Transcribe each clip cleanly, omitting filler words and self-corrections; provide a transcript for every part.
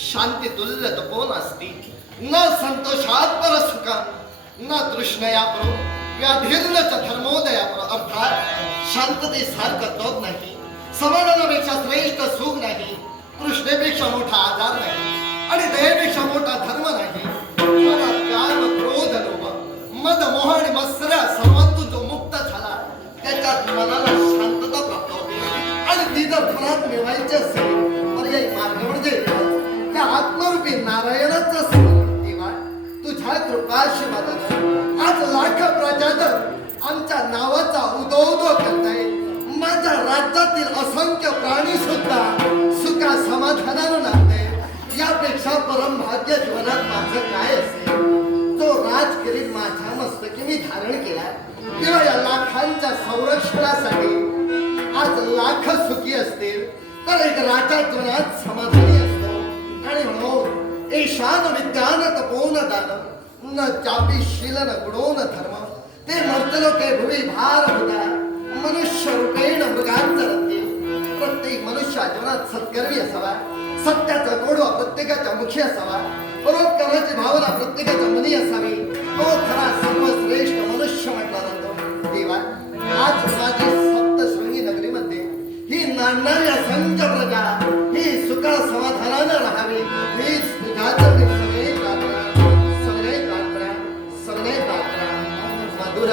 शांती तुल्य तपोन असती न संतोषात पर सुखा न तृष्णया प्रो व्याधीर्न च धर्मोदया प्रो. अर्थात शांततेसारखं तप नाही, समाधानापेक्षा श्रेष्ठ सुख नाही, तृष्णेपेक्षा मोठा आजार नाही आणि दयेपेक्षा मोठा धर्म नाही. काम क्रोध लोभ मद मोह आणि मत्सर सर्वातून जो मुक्त झाला त्याच्यात मनाला शांतता प्राप्त होते. आणि ती जर फळात मिळवायची असेल पर्यायी मार्ग म्हणजे त्या आत्मरूपी नारायणाचं स्मरण. देवा तुझ्या कृपाशीर्वादानं आज लाख प्रजाजन आमच्या नावाचा उदोउदो करताय. माझ्या राज्यातील असंख्य प्राणी सुद्धा सुखा समाधानानं नांदते. यापेक्षा परम भाग्य जीवनात माझं काय असेल. जो राजकिरीट माझ्या मस्तकी मी धारण केला तेव्हा या लाखांच्या संरक्षणासाठी आज लाख सुखी असतील तर एक राजा जीवनात समाधानी असतो. आणि म्हणून ईशान विद्यान तपोन दान न चापी शीलन गुणोन धर्म ते मर्तलोके भुवी भार होता मनुष्य रूपेण मृगांतरते. प्रत्येक मनुष्य जीवनात सत्कर्मी असावा, सत्याचा गोडवा प्रत्येकाच्या मुखी असावा, परोपकाराची भावना प्रत्येकाच्या मनी असावी. तो खरा सर्वश्रेष्ठ मनुष्य म्हटला जातो. देवा आज माझी सप्तशृंगी नगरीमध्ये ही नांदणारी असंख्य प्रजा ही सुखा समाधानानं राहावी हीच तुझ्या चरणी सगळे प्रार्थना, सगळे प्रार्थना, सगळे प्रार्थना. मधुर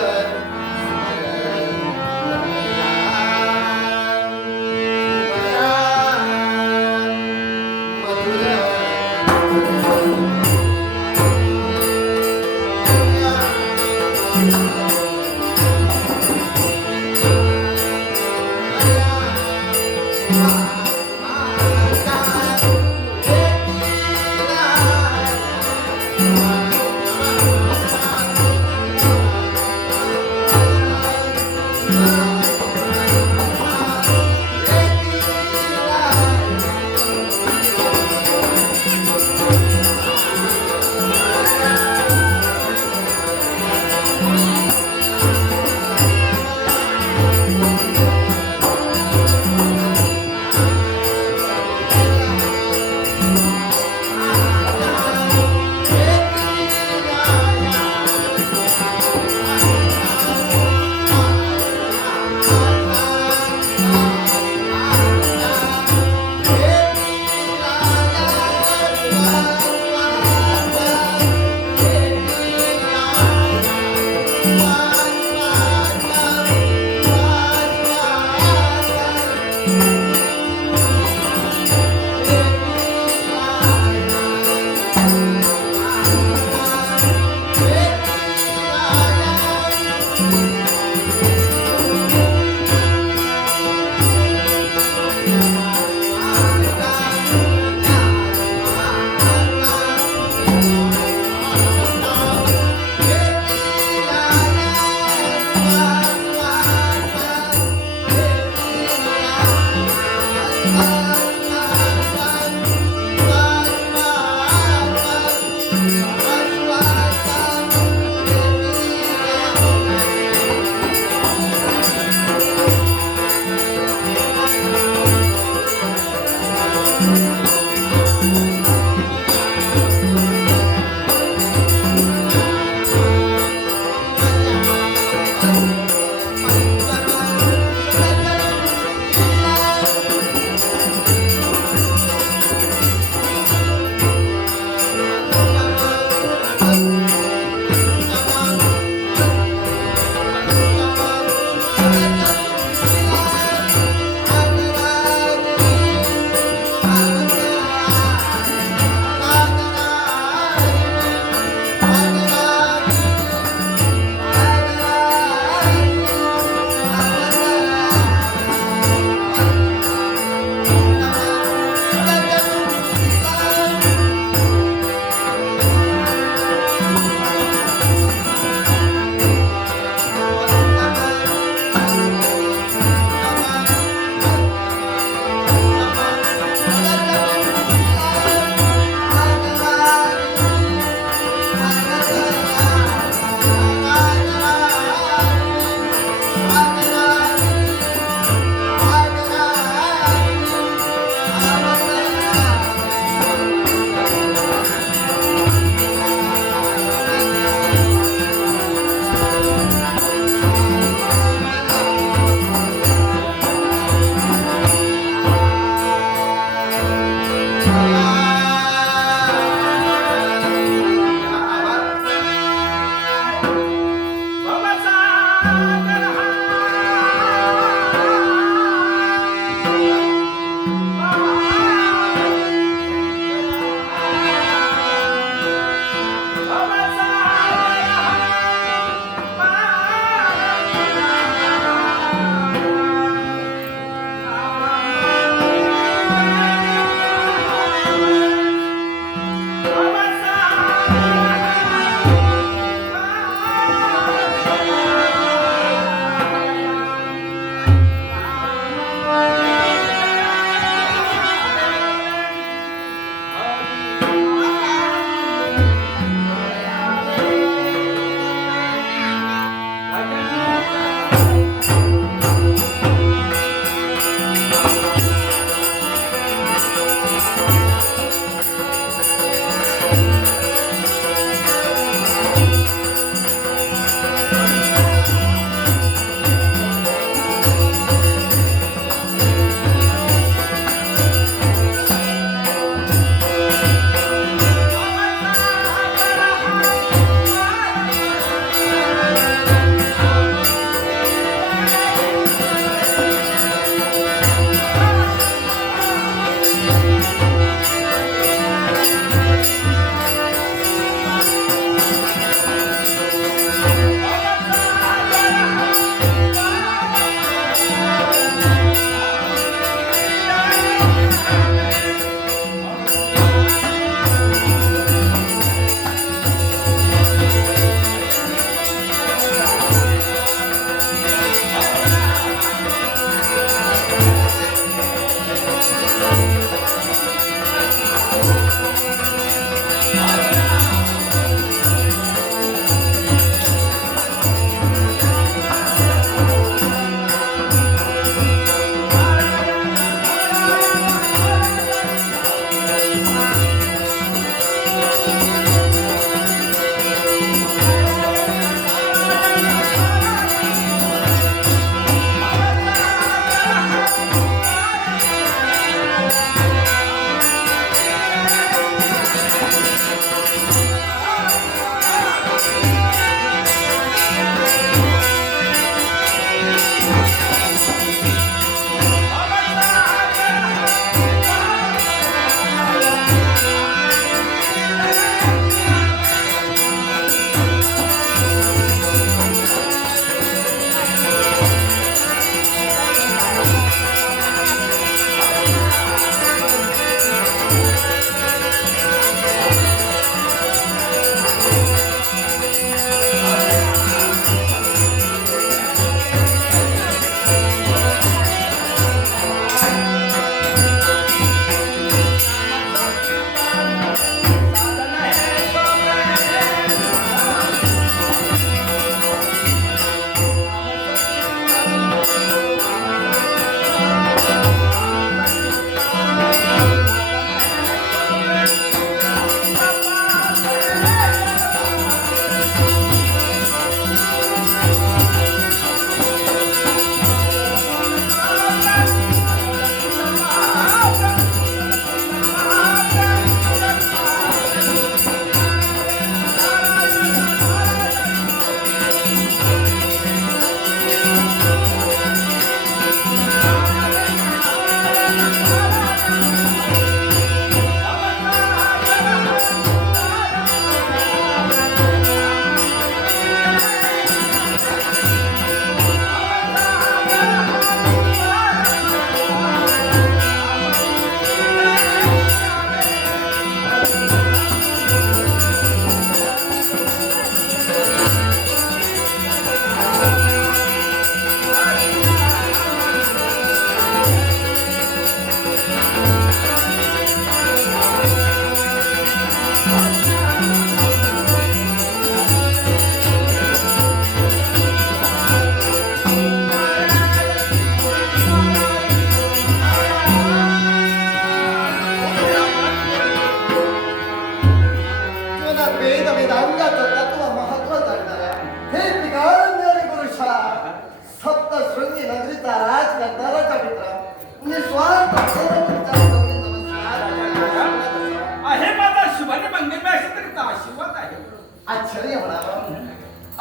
आश्चर्य म्हणावं.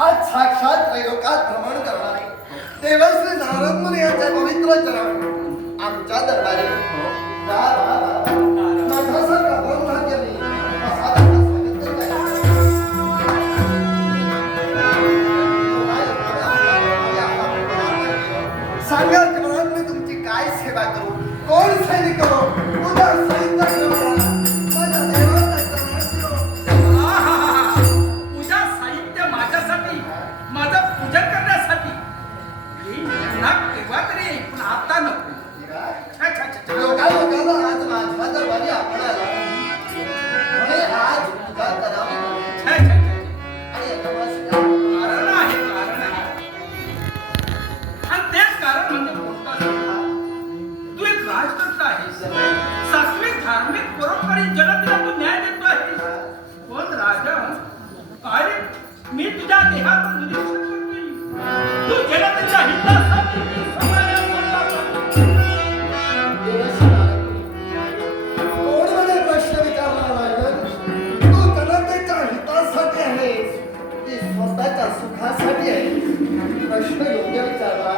आज साक्षात त्रैलोकात भ्रमण करणारे देवश्री नारद मुनी यांच्या पवित्र चरण आमच्या दरबारी वा वा वा माझ्यासारखा भाग्य मी असा त्यांना स्वागत करत आहे. सांगा जीवनात मी तुमची काय सेवा करू, कोण सैनिक करू, उद्या सैन्य करू, माझ्या देवाचा पूजा साहित्य माझ्यासाठी, माझं पूजन करण्यासाठी येईल पुन्हा तेव्हा तरी येईल, पण आता नको. लोकांना आज माझ्या दरबारी आपण आला म्हणे आज पूजा करावी आणि कारण आहे, कारण आहे. आणि तेच कारण म्हणजे कोणतं असेल? तू एक राजदत्त आहेस, सात्विक धार्मिक परोपकारी जनतेला तू न्याय देतो आहेस. पण राजा काय रे, मी तुझ्या देहाचं निरीक्षण करतोय. तू जनतेच्या हितासाठी समाजाला कोण म्हणे प्रश्न विचारला राजन? तू जनतेच्या हितासाठी आहेस की स्वतःच्या सुखासाठी आहेस? प्रश्न योग्य विचारला,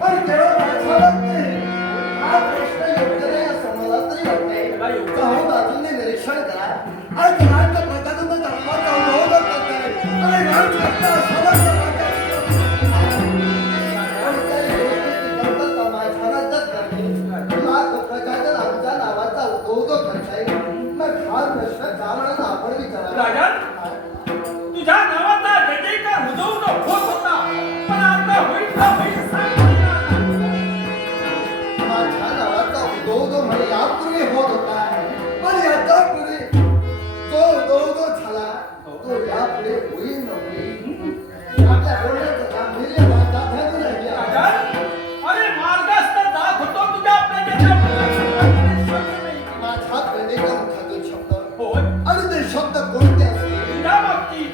पण केवळ माझ्या नाही. हा प्रश्न योग्य नाही असं मला तरी वाटते. जाऊन बाजूने निरीक्षण करा. आज राज्य प्रजाजन धर्माचा विरोध करताय आणि राजकर्ता समाज तुझ्या नावाचा जयजयकार रुजवून होत होता, पण आता होईल का होईल सांग मला. माझ्या नावाचा उदो म्हणे यापूर्वी होत होता, पण याच्या पुढे जो उदो झाला तो यापुढे होईल न होईल आपल्या बोलण्याचं गांभीर्य माझ्या ध्यान नाही. अरे मार्गस्थ जात होतो तुझ्या प्रजेच्या माझ्या प्रेमेच्या मुखातून शब्द होय आणि ते शब्द कोणते असतील तुझ्या बाबतीत,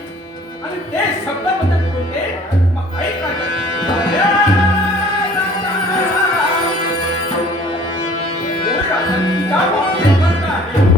आणि ते शब्द म्हणजे कोणते मग ऐक तुझ्या बाबतीत म्हणत आहे.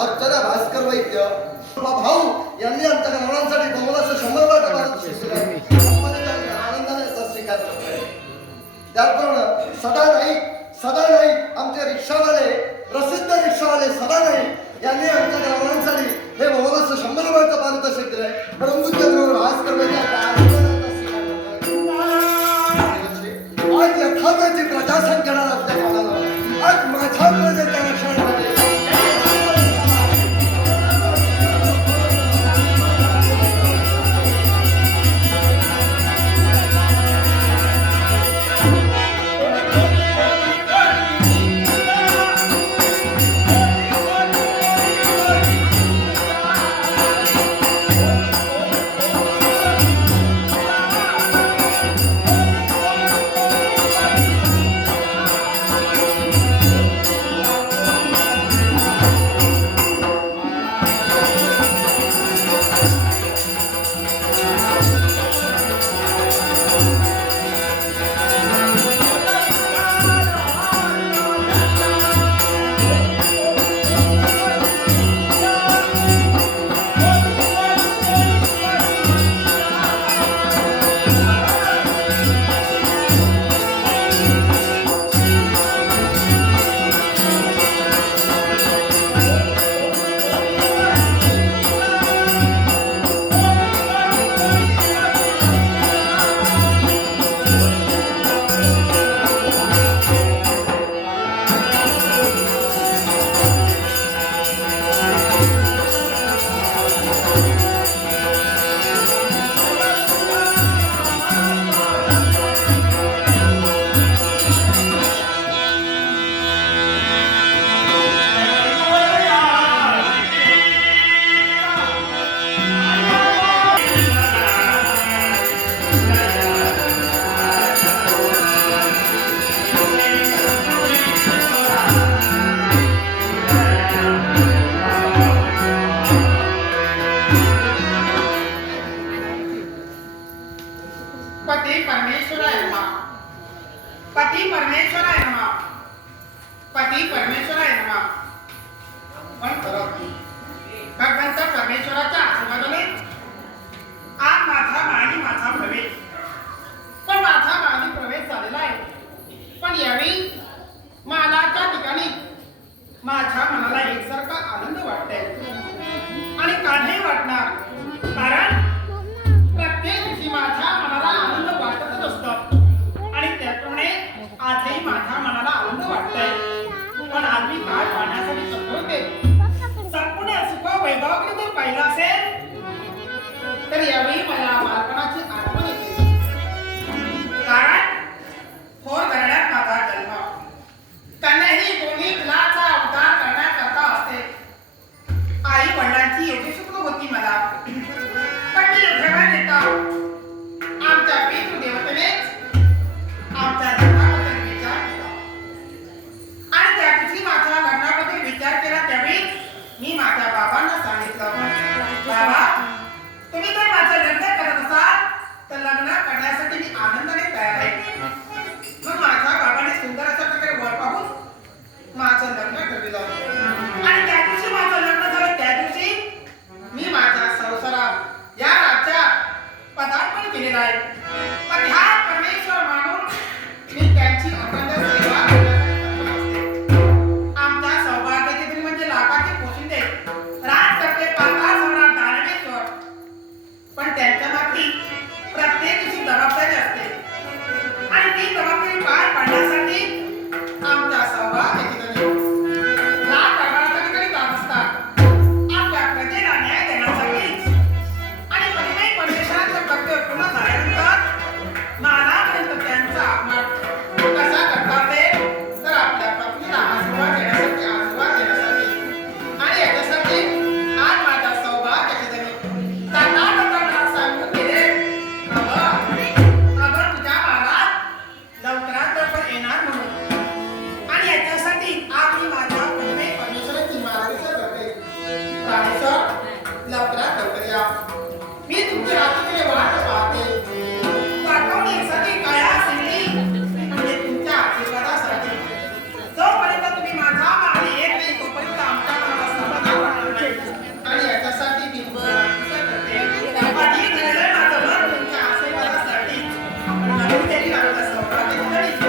अर्चना भास्कर वैद्य भाऊ यांनी आमच्या गणवणांसाठी बहुलाचं 100 वाटा त्याचप्रमाणे सदा नाही आमचे रिक्षावाले, प्रसिद्ध रिक्षावाले सदा नाही यांनी आमच्या ग्रामस्थांसाठी हे मोहलस 100 रुपयाचं पारितोषिक दिलंय. परंतु त्याबरोबर आज करण्याची आज यथार्थाची प्रजासन घेणार आपल्या काळाला आज माझ्या प्रजेच्या रक्षणामध्ये पती परमेश्वराय नमः. पती परमेश्वराय नमः. पती परमेश्वराय नमः. पण भगवंत परमेश्वराच्या आशीर्वादाने आज माझा प्रवेश पण माझा मागे प्रवेश झालेला आहे. पण यावेळी मानाच्या ठिकाणी माझ्या मनाला एकसारखा आनंद वाटतोय आणि काढे वाटणार. कारण प्रत्येक दिवशी माझ्या मनाला आनंद वाटतच असतो आणि त्याप्रमाणे आजही माझ्या मनाला आनंद वाटतोय. पण आज मी काय पाहण्यासाठी सतवते संपूर्ण सुख वैभवाकडे जर पाहिलं असेल तर यावेळी मला बालपणाची आठवण येते. कारण थोर घराण्यात माझा जन्म त्यांनाही दोन्ही कुलाचा उद्धार करण्याकरता असते. आई वडिलांची एवढी सुख होती मला. पण मी एवढ्या नेता आमच्या पितृदेवतेने आमच्या लग्नाबद्दल विचार केला आणि त्या दिवशी माझ्या लग्नाबद्दल विचार केला. त्यावेळी मी माझ्या बाबांना सांगितलं, बाबा तुम्ही जर माझं लग्न करत असाल तर लग्न करण्यासाठी मी आनंदाने तयार आहे. मग माझ्या बाबाने सुंदर अशा प्रकारे वर पाहून माझं लग्न ठरविलं आणि त्या दिवशी माझं लग्न झालं. त्या दिवशी मी माझ्या संसारात या राज्यात पदार्पण केलेलं आहे. पण ह्या परमेश्वर मानून मी त्यांची अखंड सेवा करण्यासाठी असते. आमच्या सौभाग्याची तुम्ही म्हणजे लाखाचे पोशिंदे राज करते पाताळ सम्राट दानवेश्वर. पण त्यांच्या मागची प्रत्येक दिवशी जबाबदारी असते आणि ती जबाबदारी पार पाडण्यासाठी आमच्या सौभाग्याची राज कारभारासाठी करीत असतात. आपल्या प्रजेला न्याय देण्यासाठी आणि परिमय परमेश्वराचं कर्तव्य पूर्ण झाल्यानंतर मानापर्यंत त्यांचा अपमान कसा करतात ते तर आपल्या पत्नीला आशीर्वाद देण्यासाठी आणि याच्यासाठी आज माझ्या सौभाग्याची जमीन ताटाताटात सांगून गेले, अगं तुझ्या बाळात लवकरात लवकर येणार म्हणून. आणि याच्यासाठी आज मी माझ्या परिमय परमेश्वराची मार्गदर्शन करते. प्राणेश्वर लवकरात लवकर या. मी तुमची रात्रीकडे वाट पाहते. पाठवण्यासाठी काया सिंगली म्हणजे तुमच्या आशीर्वादासाठी. जोपर्यंत तुम्ही माझ्या मागे येत नाही तोपर्यंत आमच्या मनाला समाधान वाटत नाही. आणि याच्यासाठी मी माझं मन तुमच्या आशीर्वादासाठी नवीन तरी लागतं सौभाग्याची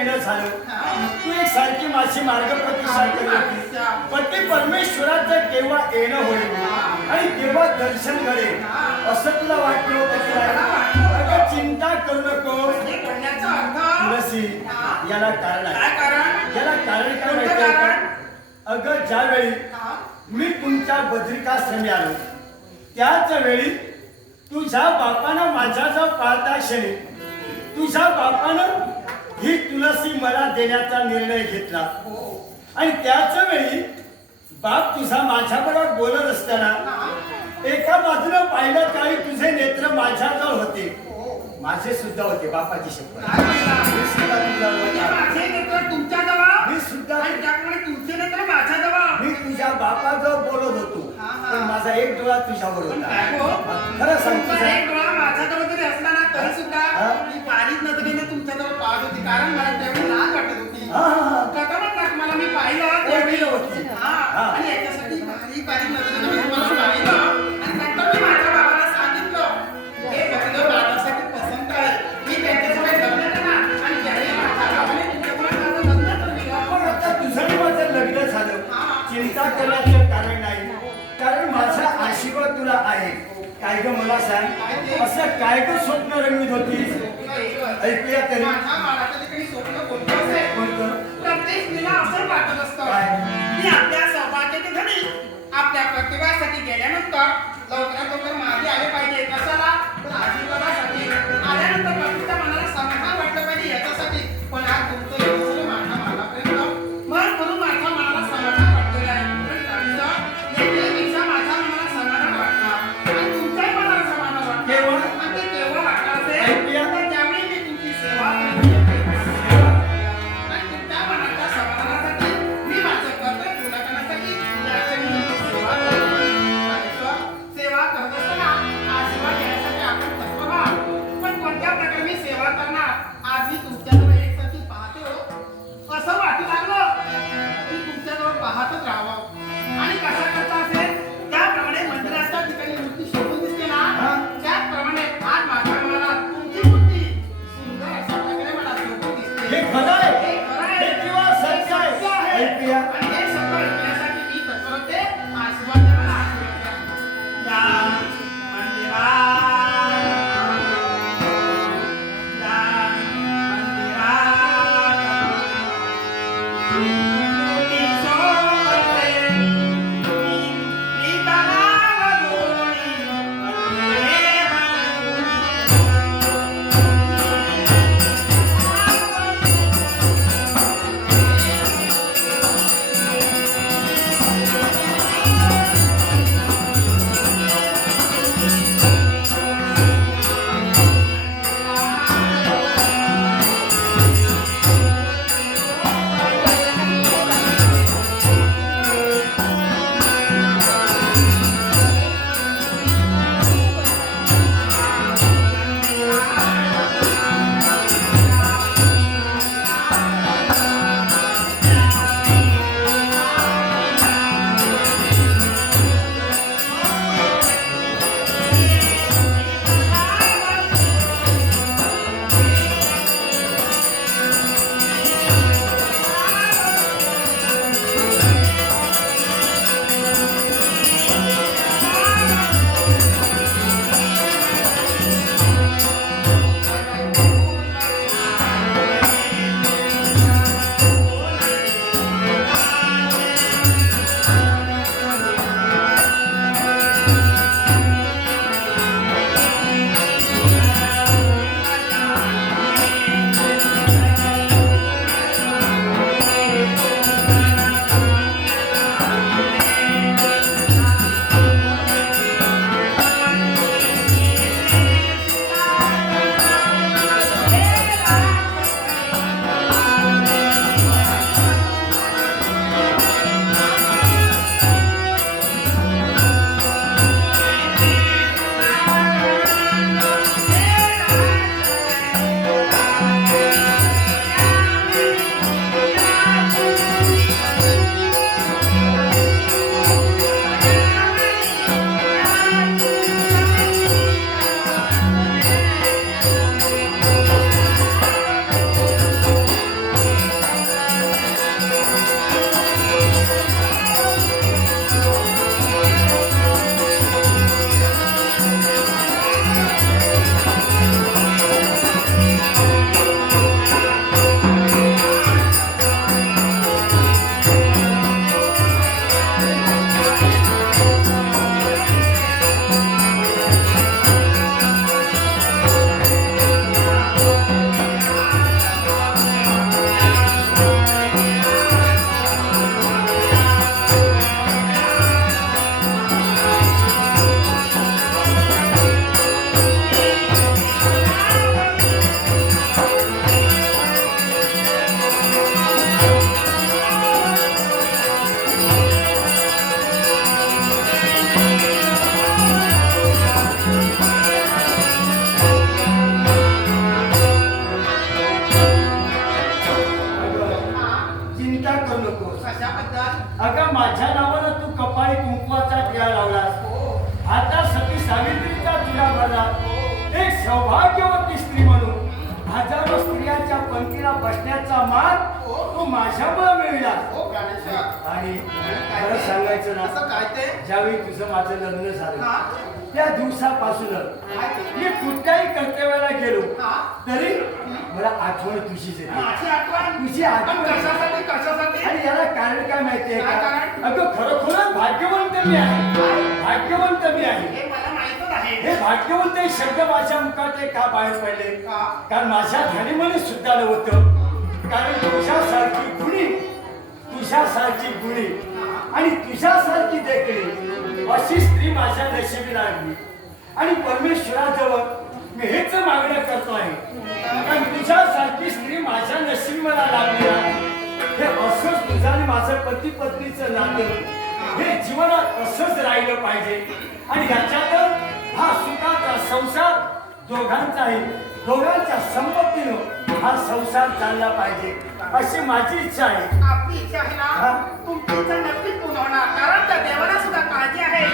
येणं झालं. तू एक सारखी माझी मार्गप्रतिष्ठा केली होती. पण ते परमेश्वराचं केव्हा येणं होईल आणि केव्हा दर्शन घडेल असं तुला वाटलं होतं की नाही? अगं चिंता करू नको तुलसी. याला कारण आहे. याला कारण काय माहितीये का? अगं ज्यावेळी मी तुमच्या बद्रिकाश्रमी आलो त्याच वेळी तुझ्या बापानं माझ्याजवळ पाळता क्षणी तुझ्या बापानं ही तुलसी मला देण्याचा निर्णय घेतला. आणि त्याच वेळी बाप तुझा माझ्याबरोबर बोलत असताना एका बाजूला पाहिलं त्यावेळी तुझे नेत्र माझ्याजवळ होते. माझे सुद्धा होते. बापाची शपथ. मी सुद्धा मी तुझ्या बापाजवळ बोलत होतो पण माझा एक डोळा तुझ्यावर होता. खरं सांगतो कारण मला त्यावेळी लाज वाटत होती. मला मी पाहिलं होती. आणि याच्यासाठी बारीक नजरेने मी तुम्हाला पाहिलं आणि नंतर मी माझ्या बाबाला सांगितलं हे बघलं माझ्यासाठी पसंत आहे. मी त्यांच्यासोबत लग्न करणार आणि त्यावेळी माझ्या बाबाने तुमच्यासोबत माझं लग्न ठरवलं. पण आता तुझं माझं लग्न झालं. चिंता करण्याचं कारण नाही. कारण माझा आशीर्वाद तुला आहे. काय ग मला सांग असं काय ग स्वप्न रंगवीत होतीस? ऐकूया तरी. माझ्या बाळाच्या ठिकाणी स्वप्न कोणतं असेल कोणतं? प्रत्येक स्त्रीला असं वाटत असतं काय? की आपल्या सौभाग्याच्या घरी आपल्या प्रतिभासाठी गेल्यानंतर लवकरात लवकर मागे आले पाहिजे. कशाला? तर आशीर्वादासाठी. आल्यानंतर प्रत्येकच्या मनाला समाधान वाटलं पाहिजे याच्यासाठी. पण आज तुमचं हे दिसलं माझ्या मनापर्यंत म्हणून माझ्या मनाला समाधान वाटलेलं आहे. याच्यापेक्षा माझ्या मनाला समाधान वाटणार आणि तुमच्याही मनाला समाधान वाटणार. केव्हा? आणि ते केव्हा वाटणार असेल ऐकूया. तर ज्यावेळी मी तुमची सेवा करते. आणि तुमच्या मनाच्या समाधानासाठी मी माझं कर्तव्य पूर्ण करण्यासाठी याची मी सेवा करते. सेवा करत असताना आशीर्वाद सौभाग्यवती स्त्री म्हणून हजारो स्त्रियांच्या पंक्तीला बसण्याचा मान तू माझ्यामुळे मिळला. हो गणेशा. आणि खरं सांगायचं ना, असं काय ते? ज्यावेळी तुझं माझं लग्न झालं हा? त्या दिवसापासूनच काय ते? मी कुठल्याही कर्तव्याला गेलो हा? तरी मला आठवण तुझीच येते. माझी आठवण? तुझी आठवण. पण कशासाठी कशासाठी? आणि याला कारण काय माहितीये काय का? कारण? अगं खरोखरच भाग्यवंत मी आहे. भाग्यवंत मी आहे. हे मला माहीतच आहे. हे भाग्यवंत हे शब्द माझ्या मुखात का बाहेर पडले? का? कारण माझ्या ध्यानीमध्ये सुद्धा नव्हतं. कारण तुझ्यासारखी गुणी, तुझ्यासारखी गुणी आणि तुझ्यासारखी देखील अशी स्त्री माझ्या नशिबी लागली. आणि परमेश्वराजवळ मी हेच मागणं करतो आहे, कारण तुझ्यासारखी स्त्री माझ्या नशिबी मला लागली आहे. हे असंच तुझं आणि माझं पती पत्नीचं नातं हे जीवनात असंच राहिलं पाहिजे. आणि ह्याच्यात हा सुखाचा संसार दोघांचा आहे. दोघांच्या संपत्तीनं हा संसार चालला पाहिजे अशी माझी इच्छा आहे. आपली इच्छा आहे हा? ना, तुमची इच्छा नक्कीच पूर्ण होणार. कारण त्या देवाला सुद्धा काळजी आहे.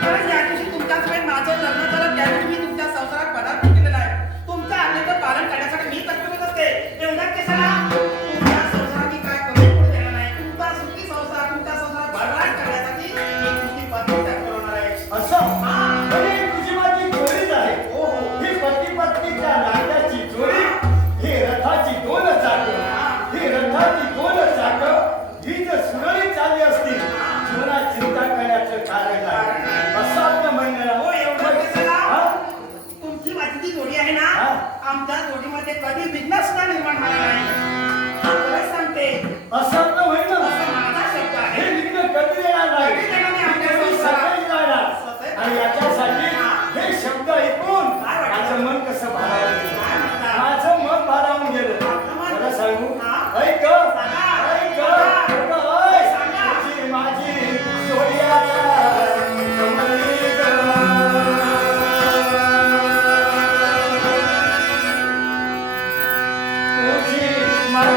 कारण ज्या दिवशी तुमच्याच वेळी माझं लग्न झालं त्या दिवशी मी तुमच्या संसारात पदार्पण केलेलं आहे. तुमच्या आज्ञेचं पालन करण्यासाठी मी कष्ट करत असते. एवढ्याच कशाला तुमच्या संसाराची काय कमी पडू देणार नाही. तुमचा सुखी संसार, तुमच्या संसारात भरभराट करण्यासाठी मी तुमची पत्नी त्याग करवणार आहे. असं म्हणजे तुझी माझी जोडीच आहे. हो हो. ही पती पत्नीच्या नात्याची जोडी, ही रथाची दोन चाकं, ही रथाची दोन चाकं ही जर सुरळीत चालली असती जीवनात चिंता करण्याचं कारण नाही. असं आपलं म्हणणं हो, एवढं कशाला? हा? तुमची माझी जी जोडी आहे ना, हा. आमच्या जोडीमध्ये कधी विघ्न सुद्धा निर्माण होणार नाही. हा, खरंच सांगते. असं आपलं म्हणणं असा माझा शब्द आहे. हे विघ्न कधी येणार नाही. कधी येणार नाही आमच्या कधी संसारात. सदैव राहणार. सदैव. आणि याच्यासाठी हे शब्द ऐकून काय वाटतं? माझं मन कसं भारावून गेलं. काय म्हणता? माझं मन भारावून गेलं. आपलं मन? मला सांगू हा? ऐक सांगा. ऐक सांगा. ऐक. सांगा. तुझी माझी जोडी आता जमली गं. तुझी माझी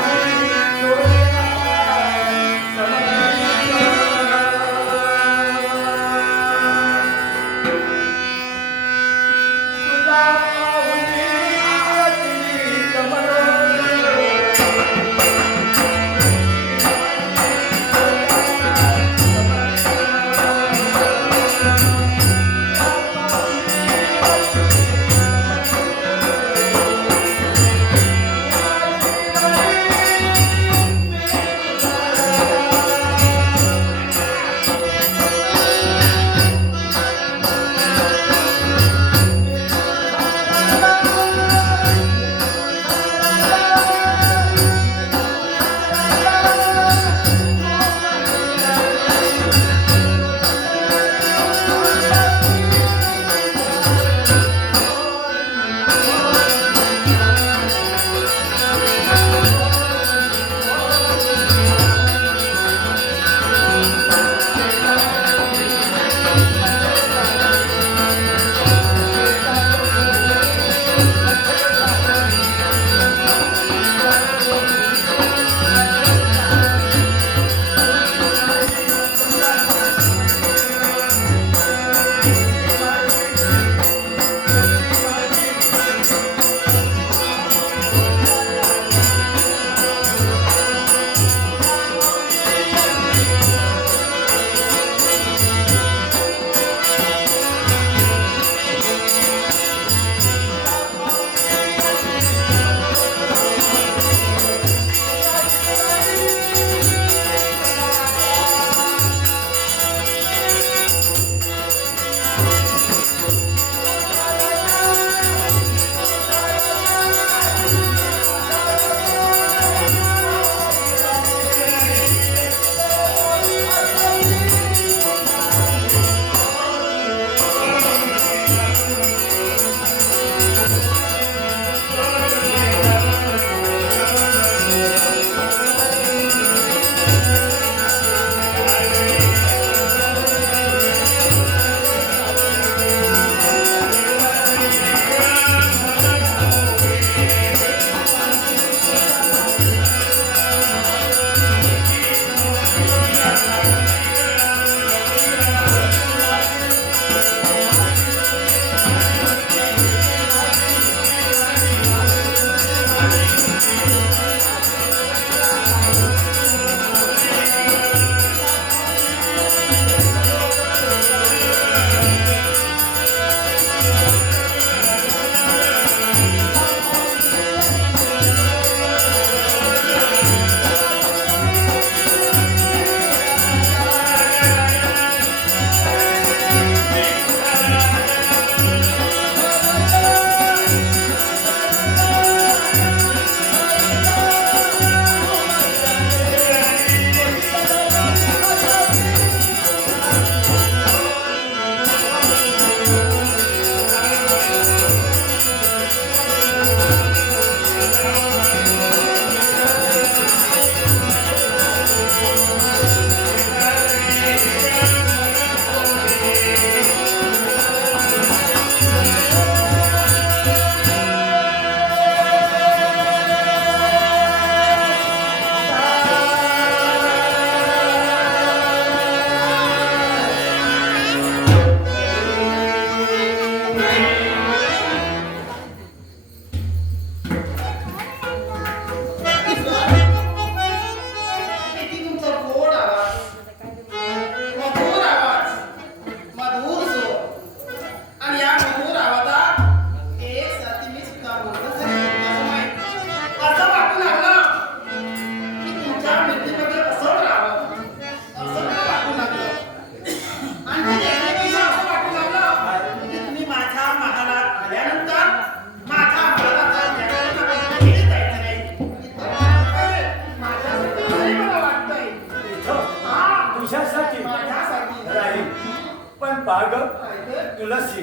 तुलसी,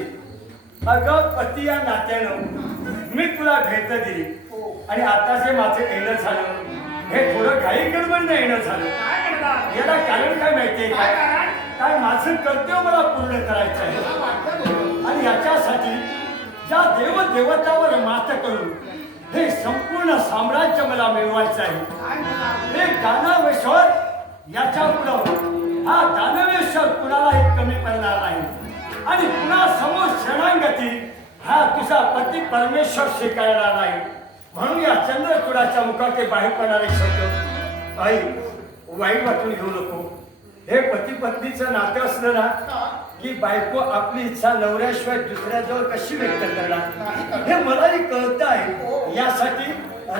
अगं पती या नात्यानं मी तुला भेट दिली आणि आता जे माझं येणं झालं हे थोडं घाई गडबड येणं झालं. काय म्हणता? याला कारण काय माहितीये काय का? कारण? काय माझं कर्तव्य मला पूर्ण करायचं आहे मला वाटतं आणि याच्यासाठी ज्या देवदेवतावर मात करून हे संपूर्ण साम्राज्य मला मिळवायचं आहे. काय म्हणता? हे दानवेश्वर याच्या पुढं हा दानवेश्वर कुणालाही कमी पडणार नाही आणि पुन्हा समोर शरणागती हा तुझा पती परमेश्वर स्वीकारणार नाही. म्हणून या चंद्रचूडाच्या मुखाचे बाहेर पडणारे शब्द आई वाईट वाटून घेऊ नको. हे पती पत्नीचं नातं असलं ना की बायको आपली इच्छा नवऱ्याशिवाय दुसऱ्याजवळ कशी व्यक्त करणार हे मलाही कळतं आहे. यासाठी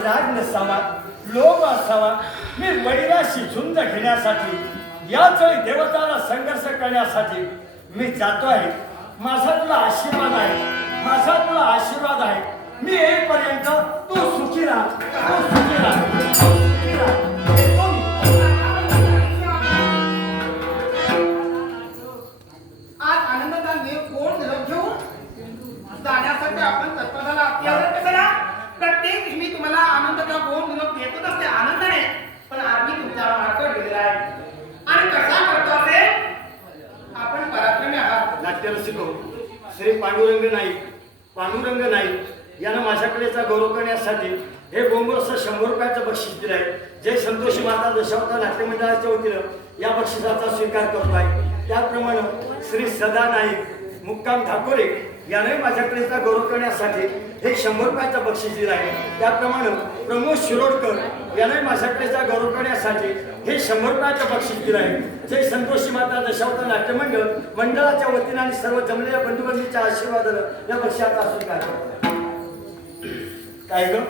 राग नसावा, लोभ असावा. मी वैराशी झुंज घेण्यासाठी याच वेळी देवताला संघर्ष करण्यासाठी मी जातो आहे. माझा तुला आशीर्वाद आहे, माझा तुला आशीर्वाद आहे. मी येईपर्यंत तू सुखी राहा, तू सुखी राहा, तू सुखी राहा. येतो मी. आज आनंदाचा देव कोण निरोप घेऊन जाण्यासाठी आपण तत्पर झाला. एवढं कसं ना, प्रत्येक दिवशी मी तुम्हाला आनंदाचा गोड निरोप देतच असते आनंदाने. पण आज मी तुमच्या मार्फत दिलेला आहे आणि कसा करतो असेल आपण पराक्रमी आहात. नाट्यरसिको श्री पांडुरंग नाईक, पांडुरंग नाईक यानं माझ्याकडेचा गौरव करण्यासाठी हे बोंबरस 100 रुपयाचं बक्षीस दिलं आहे. जय संतोषी माता दशावतार नाट्य मंडळाच्या वतीनं या बक्षिसाचा स्वीकार करतो आहे. त्याचप्रमाणे श्री सदा नाईक मुक्काम ठाकोरे याने माझ्याकडेचा गौरव करण्यासाठी हे 100 रुपयाचं बक्षीस दिलं आहे. त्याचप्रमाणे प्रमोद शिरोडकर याने माझ्याकडेचा गौरव करण्यासाठी हे 100 रुपयाचं बक्षीस दिलं आहे. जय संतोषी माता दशावतार नाट्यमंडळ मंडळाच्या वतीनं आणि सर्व जमलेल्या बंधुबंधूंच्या आशीर्वादानं या बक्षिसाचा स्वीकार करतो. काय ग?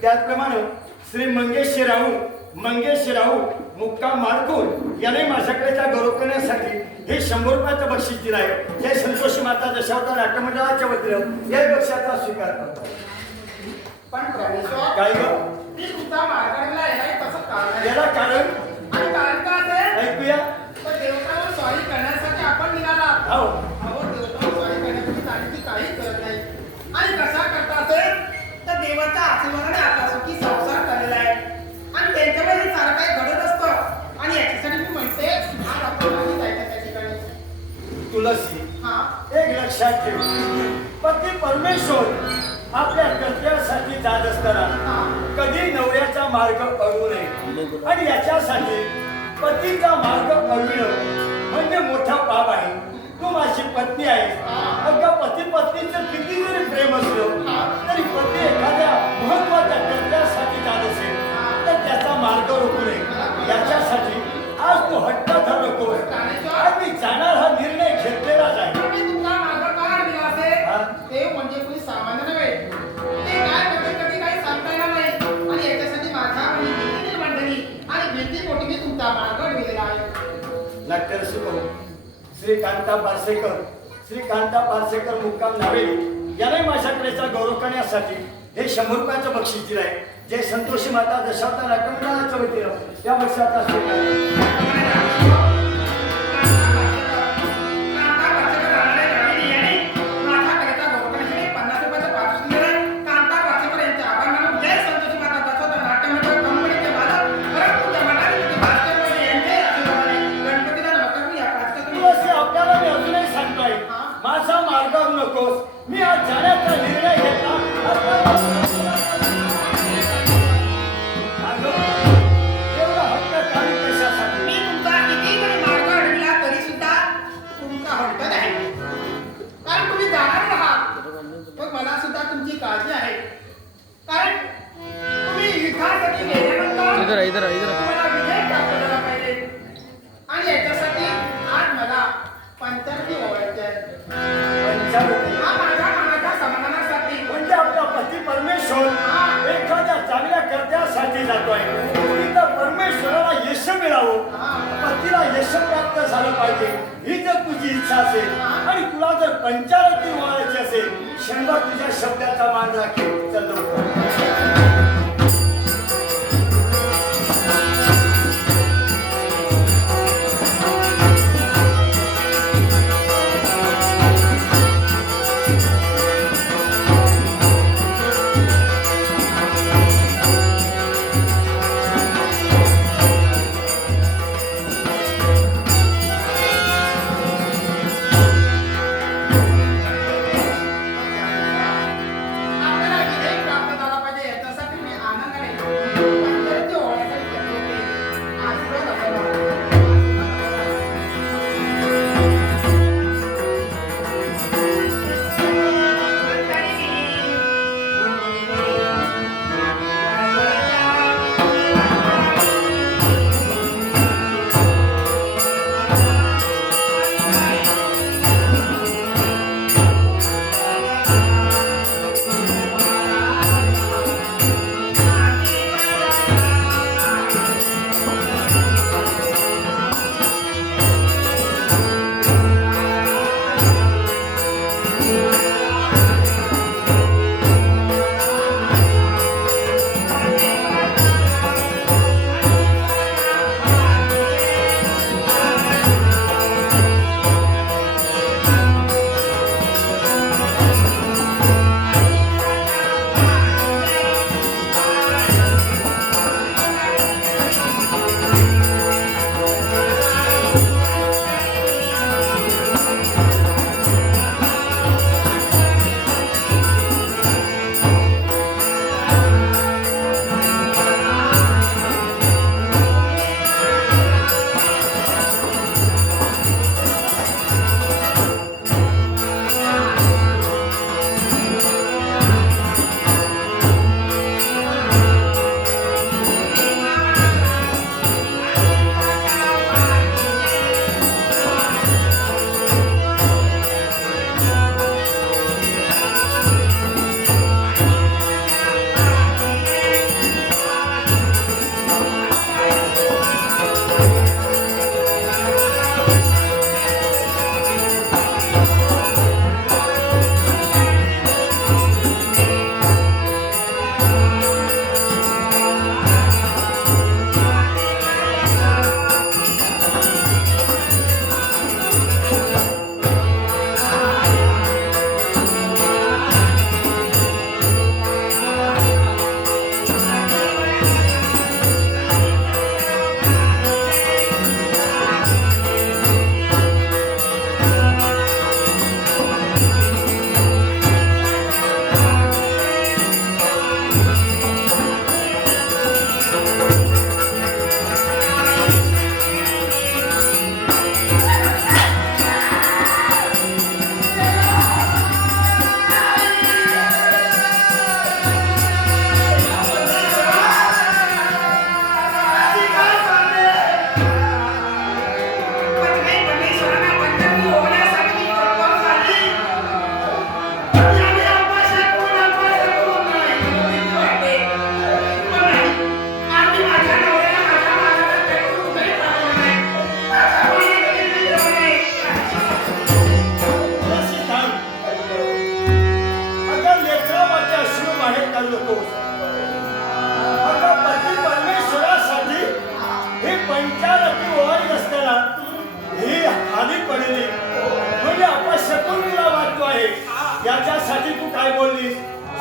त्याचप्रमाणे श्री मंगेश राऊ मुक्काम माडकोल याने माझ्याकडेचा गौरव करण्यासाठी हे 100 रुपयाचं बक्षीस दिलं आहे. जय संतोषी माता दशावतार नाट्यमंडळाच्या वतीनं या बक्षिसाचा स्वीकार करतो. पण परमेश्वर काय ग? मी तुमचा मार्गाला येणार तसं कारण आहे. याला कारण आणि कारण का असेल ऐकूया. तर देवतावर स्वारी करण्यासाठी आपण निघाला. हो अहो देवतावर स्वारी करण्यासाठी जाण्याची काहीच गरज नाही. आणि कशा करता असेल तर देवाच्या आशीर्वादाने आता सुखी संसार झालेला आहे आणि त्यांच्यावर हे सारं काही घडत असतं. आणि याच्यासाठी मी म्हणते आज आपण नाही जायचं त्या ठिकाणी. तुलसी हा एक लक्षात ठेव, पती परमेश्वर आपल्या कर्तव्यासाठी जात असताना कधी नवऱ्याचा मार्ग अडवू नये आणि याच्यासाठी पतीचा मार्ग अडविणं म्हणजे मोठा पाप आहे. तू माझी पत्नी आहे. अगं पती पत्नीचं किती जरी प्रेम असलं तरी पती एखाद्या महत्वाच्या कर्तव्यासाठी जात असेल तर त्याचा मार्ग रोखू नये. याच्यासाठी आज तू हट्ट धरू नकोस. आज मी जाणार हा निर्णय घेतलेलाच आहे. मी तुमचा मार्ग का अडविला असेल? हा? देव म्हणजे कोणी सामान्य नव्हे. ते काय करते कधी काही सांगता येणार नाही. आणि याच्यासाठी माझ्या आणि भीती निर्माण झाली आणि भीतीपोटी मी तुमचा मार्ग अडविलेला आहे. नाट्यरसिको श्री कांता पारसेकर मुक्काम नावेली याने माझ्याकडेचा गौरव करण्यासाठी हे 100 रुपयाचं बक्षीस दिलं आहे. जय संतोषी माता दशावतार नाट्यमंडळाच्या वतीनं या बक्षिसाचा स्वीकार. माझा मार्ग नकोस. मी आज जाण्याचा निर्णय घेतला. एवढा हट्ट काही कशासाठी? मी तुमचा किती जरी मार्ग अडविला तरी सुद्धा तुमचा हट्ट नाही. कारण तुम्ही जाणार आहात पण मला सुद्धा तुमची काळजी आहे. कारण तुम्ही युद्धासाठी गेल्यानंतर तुम्हाला विजय प्राप्त झाला पाहिजे आणि याच्यासाठी आज मला पंचावृत्ती ओवाळायची आहे. पंचावृत्ती हा माझ्या मनाच्या समाधानासाठी. म्हणजे आपला पती परमेश्वर एखाद्या चांगल्या कर्त्यासाठी जातोय. इथं परमेश्वराला यश मिळावं, पतीला यश प्राप्त झालं पाहिजे ही जर तुझी इच्छा असेल आणि तुला जर पंचावृत्ती ओवाळायची असेल क्षणभर तुझ्या शब्दाचा मान राखेल. चल लवकर.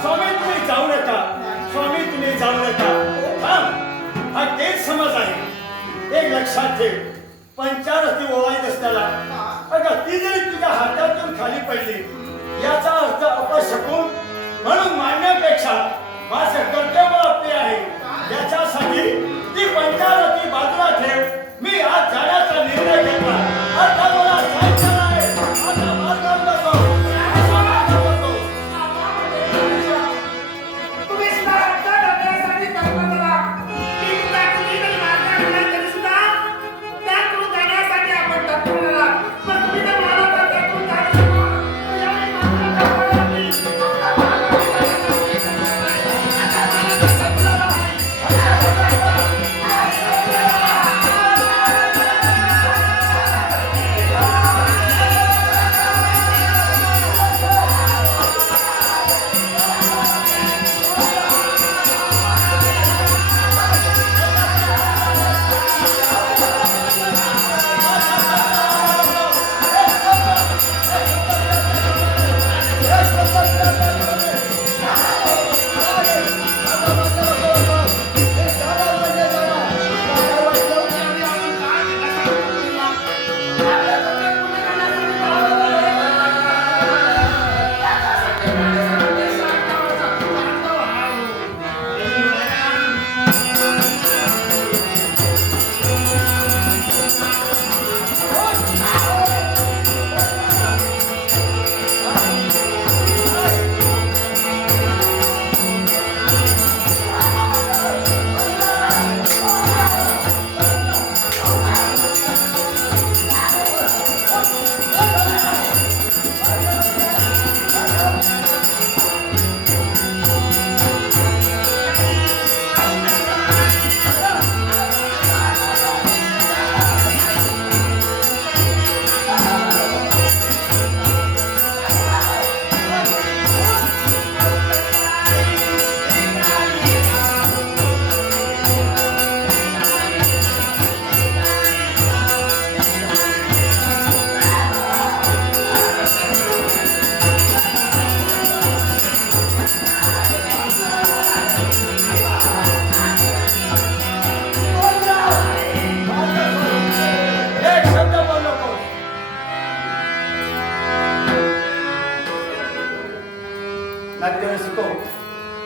स्वामी तुम्ही जाऊ नका, स्वामी तुम्ही जाऊ नका. थांब, हा तेच समज आहे. एक लक्षात ठेव, पंचारती ओवाळीत असताना अगं ती जरी तुझ्या हातातून खाली पडली, याचा अर्थ अपशकुन म्हणून मानण्यापेक्षा माझं कर्तव्य आपले आहे. याच्यासाठी ती पंचारती बाजूला ठेव. मी आज जाण्याचा निर्णय घेतला. आता मला जायचं आहे. आता मार्गावर नको. आता मार्गावर नको. तुम्ही सुद्धा रक्त ढकलण्यासाठी तत्पर झाला. मी सुद्धा कुणीतरी मार्ग काढला तरी सुद्धा त्यातून जाण्यासाठी आपण तत्पर झाला. पण तुम्ही तर मला तर त्यातून जाऊ शकता. तर यावेळी मात्र तत्पर नाही.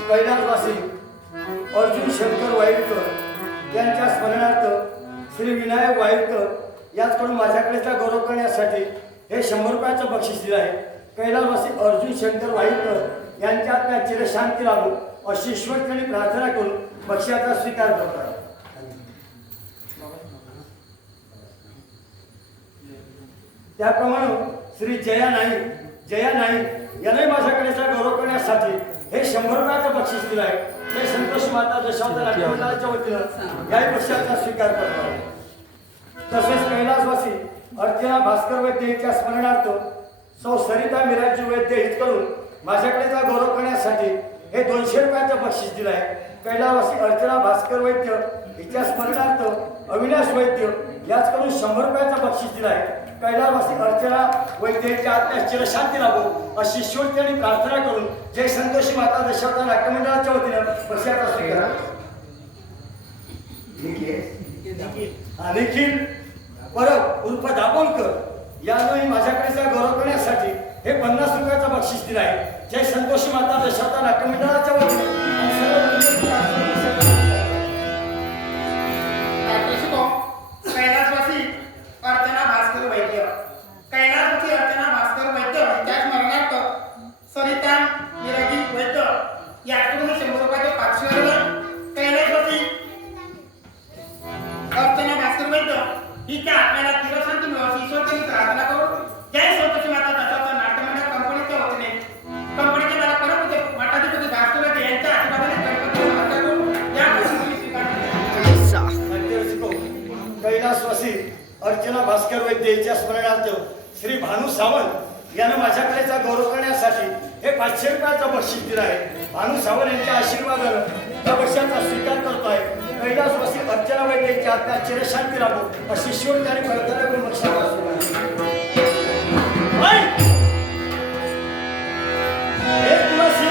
कैलासवासी अर्जुन शंकर वाईलकर यांच्या स्मरणार्थ श्री विनायक वाईलकर याचकडून माझ्याकडेचा गौरव करण्यासाठी हे 100 रुपयाचं बक्षीस दिलं आहे. कैलासवासी अर्जुन शंकर वाईलकर यांच्या आत्म्यात चिरशांती लाभो अशी ईश्वरचरणी प्रार्थना करून बक्षिसाचा स्वीकार करतो आहे. त्याप्रमाणे श्री जया नाईक यांनी माझ्याकडेचा गौरव करण्यासाठी हे 100 रुपयाचं बक्षीस दिलं आहे. हे संतोष माता दशावतार नाट्यमंडळाच्या वतीनं याही बक्षिसाचा स्वीकार करतो आहे. तसेच कैलासवासी अर्चना भास्कर वैद्य यांच्या स्मरणार्थ सौ सरिता मिराजी वैद्य हितकडून माझ्याकडेचा गौरव करण्यासाठी हे 200 रुपयाचं बक्षीस दिलं आहे. कैलासवासी अर्चना भास्कर वैद्य हिच्या स्मरणार्थ अविनाश वैद्य याचकडून 100 रुपयाचं बक्षीस दिलं आहे. कैलासवासी अर्चना वैद्यांच्या आत्म्यास चिरशांती लाभो अशी ईश्वरचरणी प्रार्थना करून जय संतोषी माता दशावतार नाट्यमंडळाच्या वतीनं बक्षिसाचा स्वीकार. निखिल परब उर्फ दाभोलकर याने माझ्याकडेचा गौरव करण्यासाठी हे 50 रुपयाचं बक्षीस दिलं आहे. जय संतोषी माता दशावतार नाट्यमंडळाच्या वतीनं कैलासवासी अर्चना भास्कर वैद्य कैलासवासी अर्चना भास्कर वैद्य त्या स्मरणार्थ सरिता मिराजी वैद्य याकडून 100 रुपयाचे 500 रुपये. कैलासवासी अर्चना भास्कर वैद्य हिच्या आत्म्याला चिरशांती मिळावी ईश्वरची प्रार्थना करून जय संतोषी माता दशावतार नाट्यमंडळ कंपनीच्या वतीने कंपनीचे मला परम मठाधिपती भास्कर वैद्य यांच्या आशीर्वादाने गणपती नमस्कार करून या प्रसंगी स्वीकार कैलासवासी अर्चना भास्कर वैद्य यांच्या स्मरणार्थ श्री भानू सावंत यांना माझ्याकडेचा गौरव करण्यासाठी हे 500 रुपयाचं बक्षीस दिलं आहे. भानू सावंत यांच्या आशीर्वादानं या बक्षिसाचा स्वीकार करतो आहे. कैलासवासी अर्चना वैद्य यांच्या आत्म्यात चिरशांती लाभो अशी ईश्वरचरणी प्रार्थना करून बक्षिसाचा स्वीकार. हे तुळशी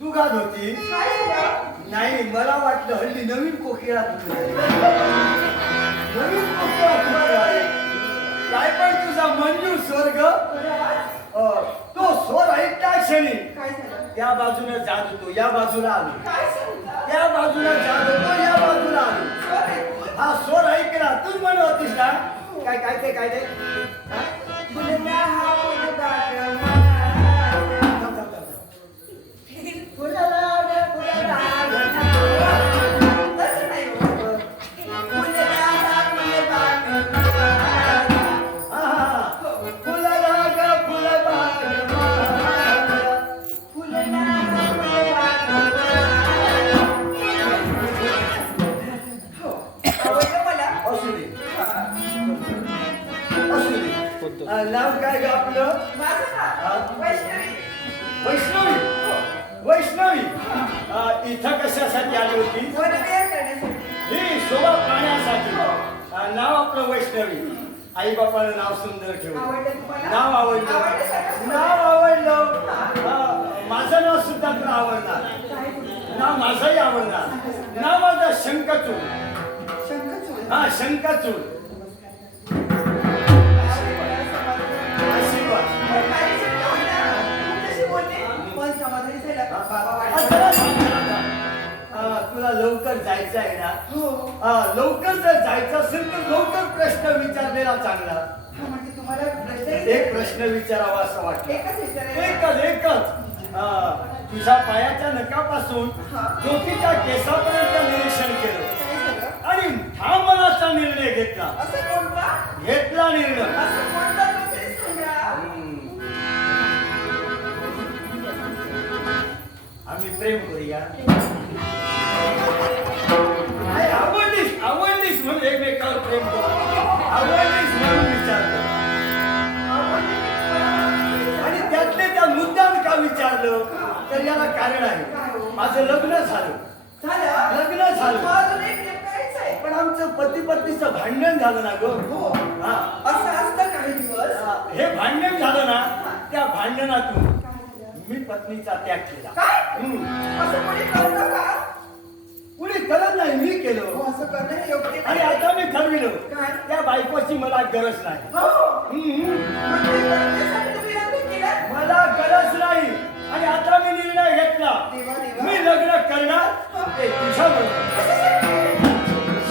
तू गात होती काय झालं? नाही मला वाटलं हल्ली नवीन कोकिळा नवीन कोकिळा तुला काय पण तुझा मंजू स्वर्ग तो स्वर ऐकता क्षणी काय झालं? त्या बाजूने जात होतो या बाजूला आलो काय सांगता? त्या बाजूला जात होतो या बाजूला आलो स्वर ऐकून? हा स्वर ऐकला तूच म्हणत होतीस ना काय काय ते काय ते हा? मुलगा हा मुलगा ग माझा. थांब, थांब, थांब. फुलला ग फुलला ग माझा. तसं नाही हो. मुलगा हा मुलगा ग माझा. हा, हा. फुलला ग फुलबाग माझा. फुलला हा मुलगा ग माझा. हो. आवडलं मला? असू दे असू दे नाव काय ग आपलं माझं नाव वैष्णवी. वैष्णवी वैष्णवी इथं कशासाठी आली होती वनविहार करण्यासाठी. ही शोभा पाहण्यासाठी नाव आपलं वैष्णवी आई बापानं नाव सुंदर ठेवलं आवडलं तुम्हाला? नाव आवडलं आवडलं सगळं? नाव आवडलं माझं नाव सुद्धा तुला आवडणार काय बोलू? नाव माझंही आवडणार नाव माझं शंकचूड शंखचूड. हा शंकचूड आशीर्वाद काही शब्द होता. तुमच्याशी बोलले. मन समाधानी झालं. बाबा वाटलं. चला, चला, चला. तुला लवकर जायचं आहे ना हो. लवकर जर जायचं असेल तर लवकर प्रश्न विचारलेला चांगला हा, म्हणजे तुम्हाला प्रश्न एक प्रश्न विचारावा असं वाटतं एकच विचारायचं. एकच एकच तुझ्या पायाच्या नखापासून डोकीच्या केसापर्यंत निरीक्षण केलं काय झालं? आणि हा मनाचा निर्णय घेतला असं कोणता? घेतला निर्णय असं कोणता तो तरी सांगा. आम्ही प्रेम करूया नाही, आवडलीस आवडलीस म्हणून एकमेकावर प्रेम करू आवडलीस म्हणून विचारलं आणि त्यातले त्या मुद्दाम का विचारलं तर याला कारण आहे माझं लग्न झालं झालं? लग्न झालं. मग अजून एक नेमकं हेच आहे. पण आमचं पती पत्नीचं भांडण झालं ना ग हो. हा. असं असतं काही दिवस. हे भांडण झालं ना त्या भांडणातून काय झालं? मी पत्नीचा त्याग केला काय? हम्म. असं कोणी करतं का? कुणी करत नाही मी केलं हो, असं करणं हे योग्य आणि नाही. आता मी ठरविलं काय? त्या बायकोची मला गरज नाही हो. हम्म. मग ते करण्यासाठी तुम्ही लग्न केलं? मला गरज नाही आणि आता मी निर्णय घेतला देवा, देवा. मी लग्न करणार ते तुझ्याबरोबर कसं शक्य आहे?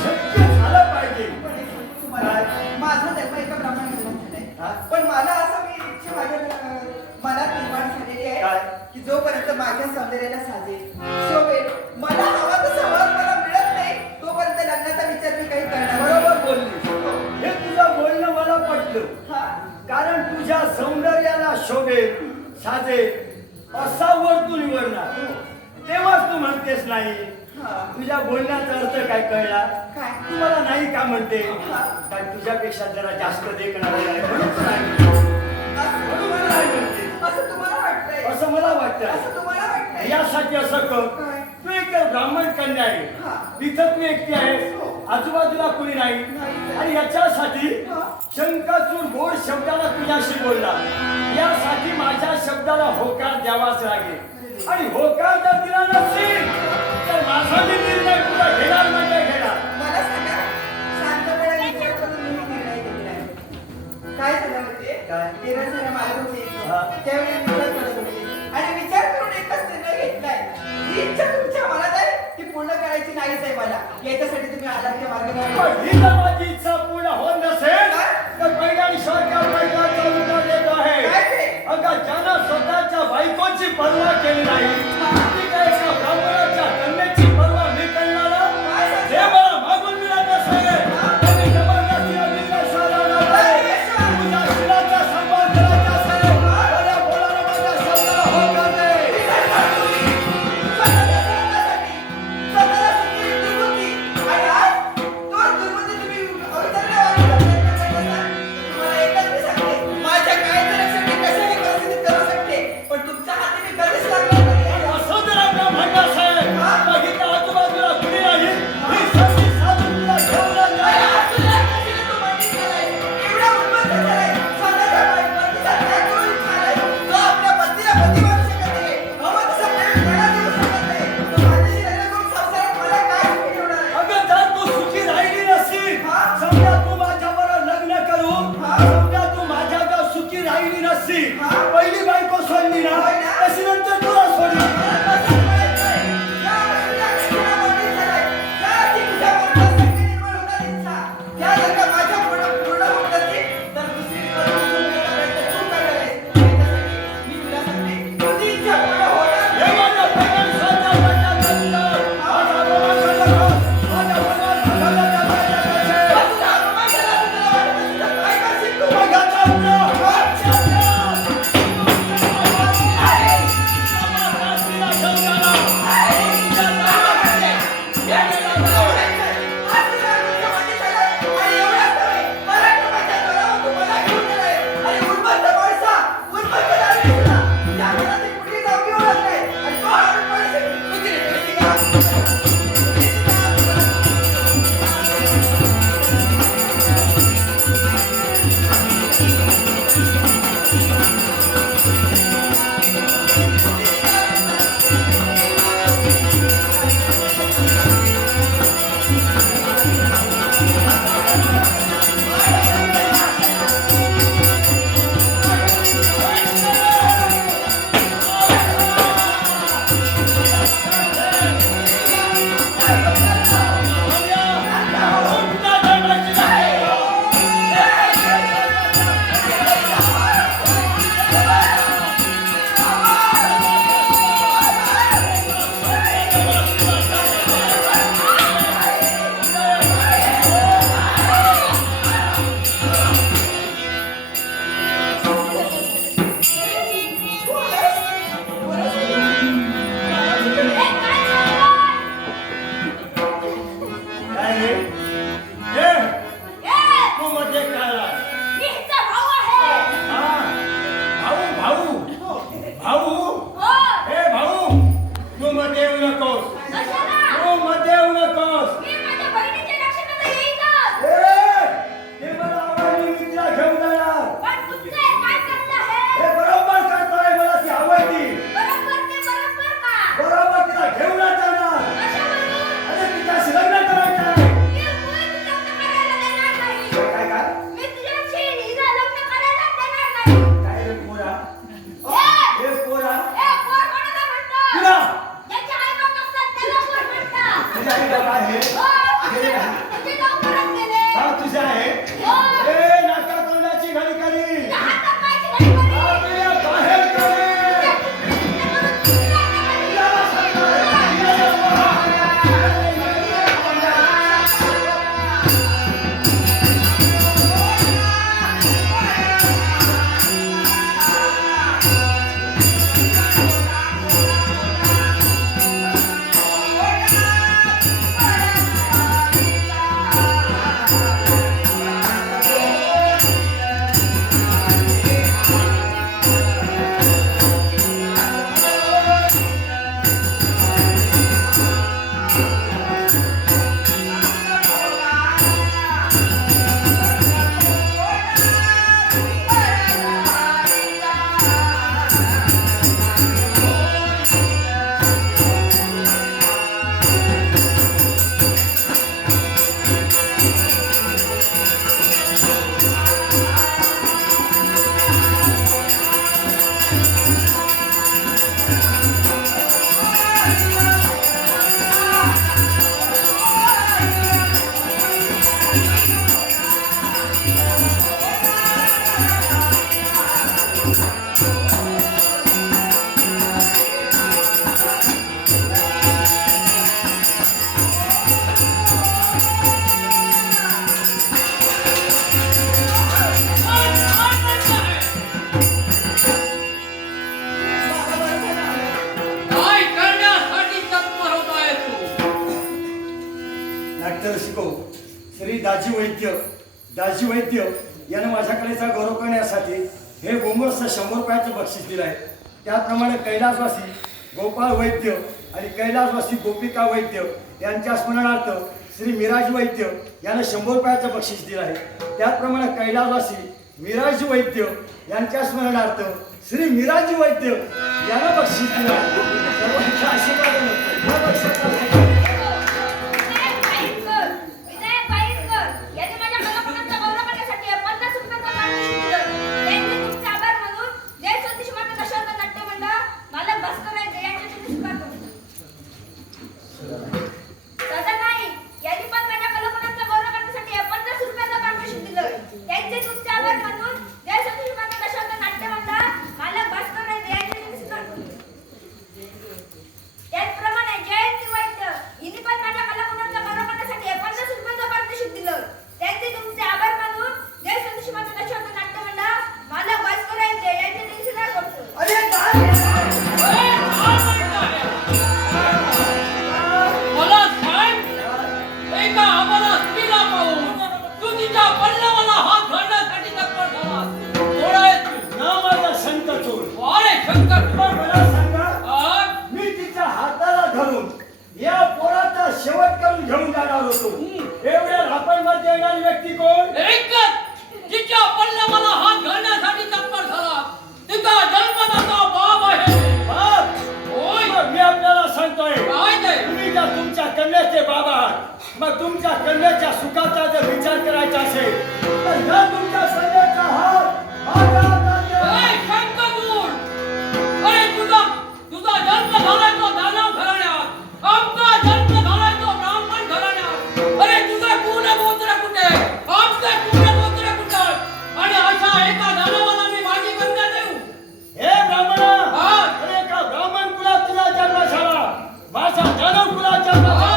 शक्य झालं पाहिजे पण एक सांगू तुम्हाला, माझा जन्म एका ब्राह्मण घरात झालाय. हा? पण मला असं मी इच्छा माझ्या मनात निर्माण झालेली काय? आहे की जोपर्यंत माझ्या सौंदर्याला साजेल शोभेल मला हवा तसा वर मला मिळत नाही तोपर्यंत लग्नाचा विचार मी काही करणार बरोबर बोलली हे तुझं बोलणं मला पटलं हा. कारण तुझ्या सौंदर्याला शोभेल साजेल असा वर तू निवडणार तेव्हाच तू म्हणतेस नाही हा. तुझ्या बोलण्याचा अर्थ काय कळला काय? तू मला नाही का म्हणते हा. कारण तुझ्यापेक्षा जरा जास्त देखणार आहे म्हणून तू नाही म्हणते. असं म्हणून तुम्हाला नाही म्हणते. असं तुम्हाला वाटतंय असं मला वाटतं असं तुम्हाला वाटतंय यासाठी असं कर काय? तू एक ब्राह्मण कन्या आहे हा. तिथं तू एकटी आहेस हो. आजूबाजूला कुणी नाही नाही. आणि याच्यासाठी हा. शंकाचूर गोड शब्दाला तुझ्याशी बोलला यासाठी माझ्या शब्दाला होकार द्यावाच लागेल आणि होकार जर दिला नसेल तर माझा मी निर्णय तुला घेणार म्हणजे घेणार मला सांगा शांतपणे विचार करून मी निर्णय घेतला आहे काय झालं होते काय? 13 जण मारत होते हा. त्यावेळी विचार करत होते आणि विचार करून एकच निर्णय घेतलाय ही इच्छा तुमच्या मनात आहे ती पूर्ण करायची नाहीच आहे मला याच्यासाठी तुम्ही आलात त्या मार्गाने पण ही जर माझी इच्छा पूर्ण होत नसेल तर पैगाणीश्वर त्या बायकाचा उत्तर देत आहे काय ते? अगं ज्यानं स्वतःच्या बायकोची पर्वा केली नाही ती काय एका ब्राह्मणाच्या कन्याची पर्वा मी करणारा काय सांगता? जे मला मागून मिळत नसेल तर मी जबरदस्तीने निर्णय साधणार नाही. तुझ्या शिलाचा सन्मान करायचा असेल तर या बोलानं माझ्या शब्दाला होकार दे. स्वतःला सुखी दुर्गती आणि आज तो दुर्गती तुम्ही काय रे? ए, तू मध्ये काय आला? हा, भाऊ ए भाऊ, तू मध्ये येऊ नकोस. तू मध्ये येऊ नकोस. हे मला आवडली, मी तिला घेऊन जाणार. हे बरोबर करतोय, मला ती आवडली. बरोबर तिला घेऊन जाणार. अरे तिच्याशी लग्न करायचं आहे. काय काय? काय रे पोरा? हे पोरा, तुला तुझ्या आई बाबा आहे? हा तुझ्या आहे? ए नाका तोंडाची घडी करी. आपल्या बाहेर करे. श्री दाजी वैद्य यानं माझ्याकडेचा गौरव करण्यासाठी हे बोंबरचं 100 रुपयाचं बक्षीस दिलं आहे. त्याप्रमाणे कैलासवासी गोपाळ वैद्य आणि कैलासवासी गोपिका वैद्य यांच्या स्मरणार्थ श्री मिराजी वैद्य यानं 100 रुपयाचं बक्षीस दिलं आहे. त्याचप्रमाणे कैलासवासी मिराजी वैद्य यांच्या स्मरणार्थ श्री मिराजी वैद्य यानं बक्षीस दिलं आहे. सर्वांच्या आशीर्वादानं या बक्षिसाला मग तुमच्या कन्याच्या सुखाचा जर विचार करायचा असेल तर या तुमच्या कन्याचा हात माझ्या हातात द्या. ए, शंकरपूर! अरे तुझा जन्म झालाय तो दानव घराण्यात, आमचा जन्म झालाय तो ब्राह्मण घराण्यात. अरे तुझे कुण गोत्र कुठे, आमचे कुण गोत्र कुठे? आणि अशा एका दानवाला मी माझी कन्या देऊ? हे ब्राह्मणा, हा? अरे का ब्राह्मण कुलात तुझा जन्म झाला, माझा दानव कुलात जन्म झाला.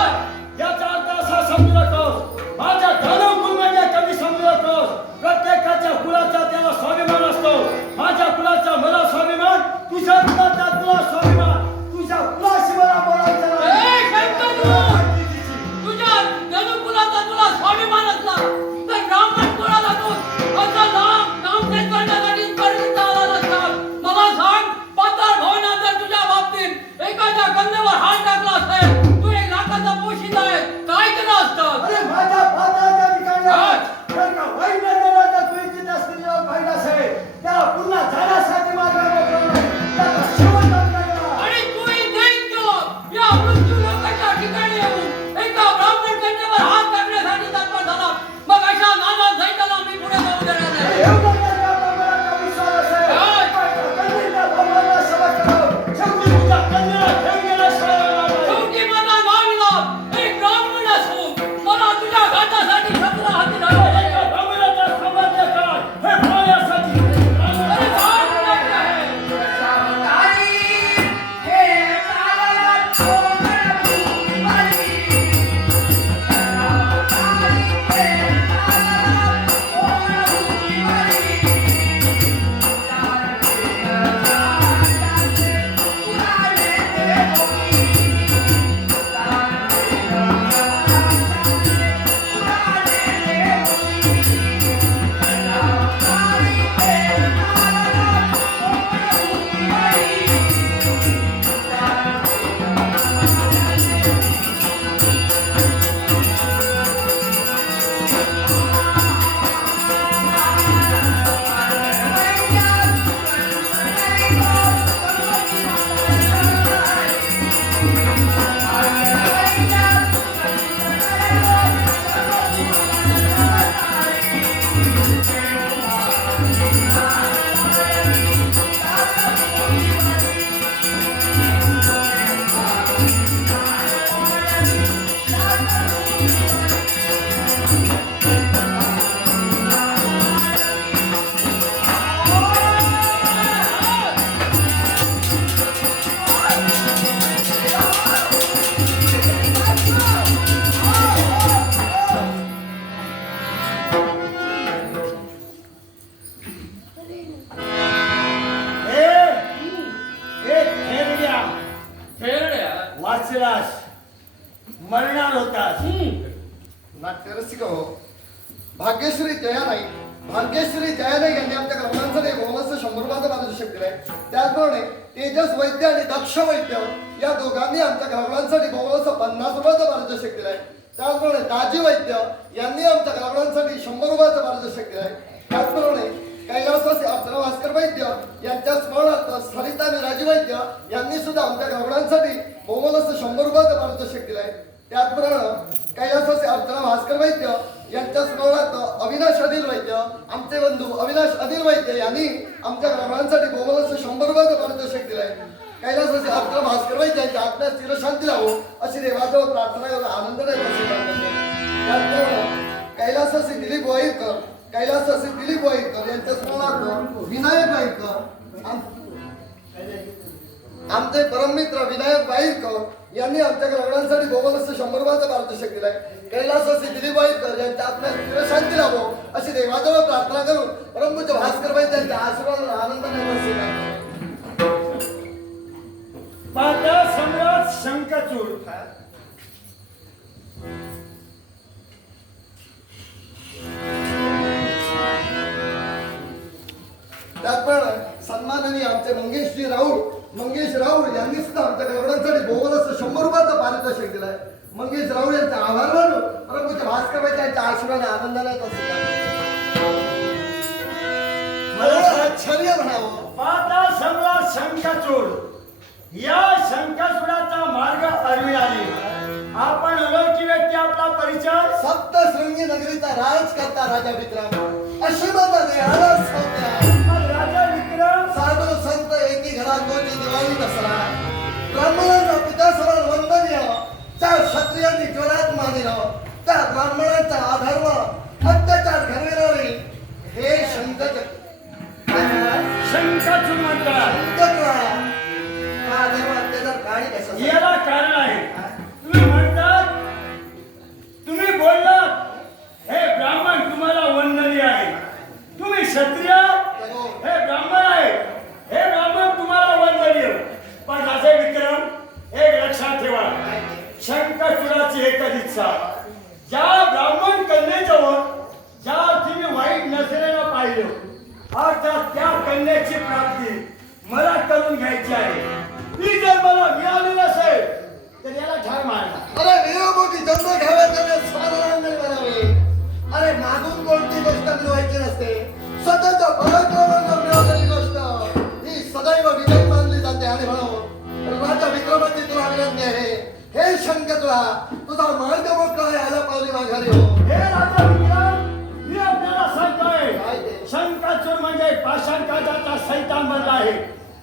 याचा अर्थ असा समजू नकोस, माझा दानव कुल म्हणजे कधी समजू नकोस. प्रत्येकाच्या कुलाचा त्याला स्वाभिमान असतो. माझ्या कुलाचा मला स्वाभिमान, तुझ्या कुलाचा तुला स्वाभिमान. तुझ्या कुलाशिवाय बोलायचं ए, शंकरपूर! नाही. तुझ्या जनुकुलाचा तुला स्वाभिमान असला तर ब्राह्मण कुळाला तू असं नामदेव करण्यासाठी स्पर्धेत आला नसता. मला सांग, पाताळ भवनात जर तुझ्या बाबतीत एखाद्या कन्येवर हात टाकला असेल, तू 1,00,000चा पोशिंदा आहे, काय केलं असतं? अरे माझ्या पात्राच्या ठिकाणी हा. जर का वाईट नजरेचा तुझी स्त्रीवर पाहिजे असेल त्याला पुन्हा जाण्यासाठी मार्ग मोकळा नाही. त्याचा शेवट आपल्याला. आणि तूही देईन केलं. या मृत्यू लोकांच्या ठिकाणी येऊन एका ब्राह्मण कन्येवर हात टाकण्यासाठी तत्पर झाला. मग अशा नाना झैताला मी पुढे जाऊ देणार नाही. एवढं जर का ब्राह्मणाचा विश्वास असेल, हा. तर कन्येच्या ब्राह्मणाला सेवा करावं. शेवटी तुझ्या कन्येला ठेवून गेल्याशिवाय राहणार नाही. शेवटी माझा नाविलाज एक ब्राह्मण असून मला तुझ्या घाटासाठी शस्त्र हाती धरावे लागले. एका ब्राह्मणाचा सामर्थ्य काय? हे पाहण्यासाठी अरे भाग नाही आहे. खेळड्या. वाचलास मरणार होतास. नाट्यरसिक हो, भाग्यश्री जया नाही, भाग्यश्री जया नाही यांनी आमच्या ग्रामांसाठी बोनसचं 100 रुपयाचं पारितोषिक दिलंय. त्याचप्रमाणे तेजस वैद्य आणि दक्ष वैद्य या दोघांनी आमच्या ग्रामांसाठी बोनसचं 50 रुपयाचं पारितोषिक दिलंय. त्याचप्रमाणे दाजी वैद्य यांनी आमच्या ग्रामांसाठी 100 रुपयाचं पारितोषिक दिलंय. त्याचप्रमाणे कैलासवासी अर्चना भास्कर वैद्य यांच्या स्मरणार्थ सरिता आणि राजी वैद्य यांनी सुद्धा आमच्या ग्रामांसाठी बोनसचं 100 रुपयाचं पारितोषिक दिलंय. त्याचप्रमाणे कैलासवासी अर्चना भास्कर वैद्य यांच्या स्मरणार्थ अविनाश अनिल वैद्य आमचे बंधू अविनाश अनिल वैद्य यांनी आमच्या ग्रामांसाठी बोनसचं 100 रुपयाचं पारितोषिक दिलंय. कैलासवासी अर्चना भास्कर वैद्य यांच्या आत्म्यास चिरशांती लावो अशी देवाजवळ प्रार्थना करून आनंदाने आशीर्वाद करतो. त्याचप्रमाणे कैलासवासी दिलीप वाईकर यांच्या स्मरणार्थ विनायक वाईकर आमचे परममित्र विनायक वाईकर यांनी आमच्या ग्राहकांसाठी बोनसचं 100 रुपयाचं पारितोषिक दिलंय. कैलासवासी दिलीप वाईकर यांच्या आत्म्यास चिरशांती लाभो अशी देवाजवळ प्रार्थना करून परमपूज्य भास्कर वैद्य यांच्या आशीर्वाद आनंदाने स्वीकार करतो. पाताळ सम्राट शंखचूड त्याचप्रमाणे सन्माननीय आमचे मंगेश राऊळ यांनी सुद्धा आमच्या ग्राहकांसाठी बोनसचं 100 रुपयाचं पारितोषिक दिलंय. मंगेश राऊळ यांचा आभार मानून परमपूज्य भास्कर वैद्य यांच्या आशीर्वाद आनंदाने स्वीकार करतो. मला आश्चर्य म्हणावं, पाताळ सम्राट शंखचूड या शंखचूडाचा मार्ग अरवी आली. आपण अनोळखी व्यक्ती आपला परिचय विचार सप्तशृंगी नगरीचा राज करता राजा विक्रम अश्वमता देहाला सौम्या मग राजा विक्रम साधू संत एकी घरात गोची दिवाळी दसरा ब्राह्मणांना पितासमान वंदनीय त्या क्षत्रियांनी जोरात मानिलं त्या ब्राह्मणांचा अधर्म अत्याचार घडविणारे हे शंकाचूर म्हणतात याला कारण आहे तुम्ही म्हणतात तुम्ही बोललात हे ब्राह्मण तुम्हाला वंदनीय आहे तुम्ही क्षत्रिय हे ब्राह्मण आहे हे ब्राह्मण तुम्हाला वंदनीय पण राजे विक्रम एक लक्षात ठेवा शंकाचूराची एकच इच्छा ज्या ब्राह्मण कन्येजवळ ज्या तुम्ही वाईट नजरेनं पाहिलं अर्थात त्या कन्याची प्राप्ती मला करून घ्यायची आहे ती जर मला मिळाली नसेल तर याला ठार मारला अरे निरोगी जन्म घ्यावे त्याने स्वावलंबी बनावे अरे मागून कोणती गोष्ट मिळवायची नसते स्वतःच्या पराक्रमानं मिळवलेली गोष्ट ही सदैव विजय मानली जाते आणि म्हणून राजा विक्रमाची तुला विनंती आहे हे शंकरला तुझा मार्ग मोकळा यायला पावली माघारी हो हे राजा विक्रम मी आपल्याला सांगतोय काय ते? शंकाचूर म्हणजे पाषाण काळाचा सैतान बनला आहे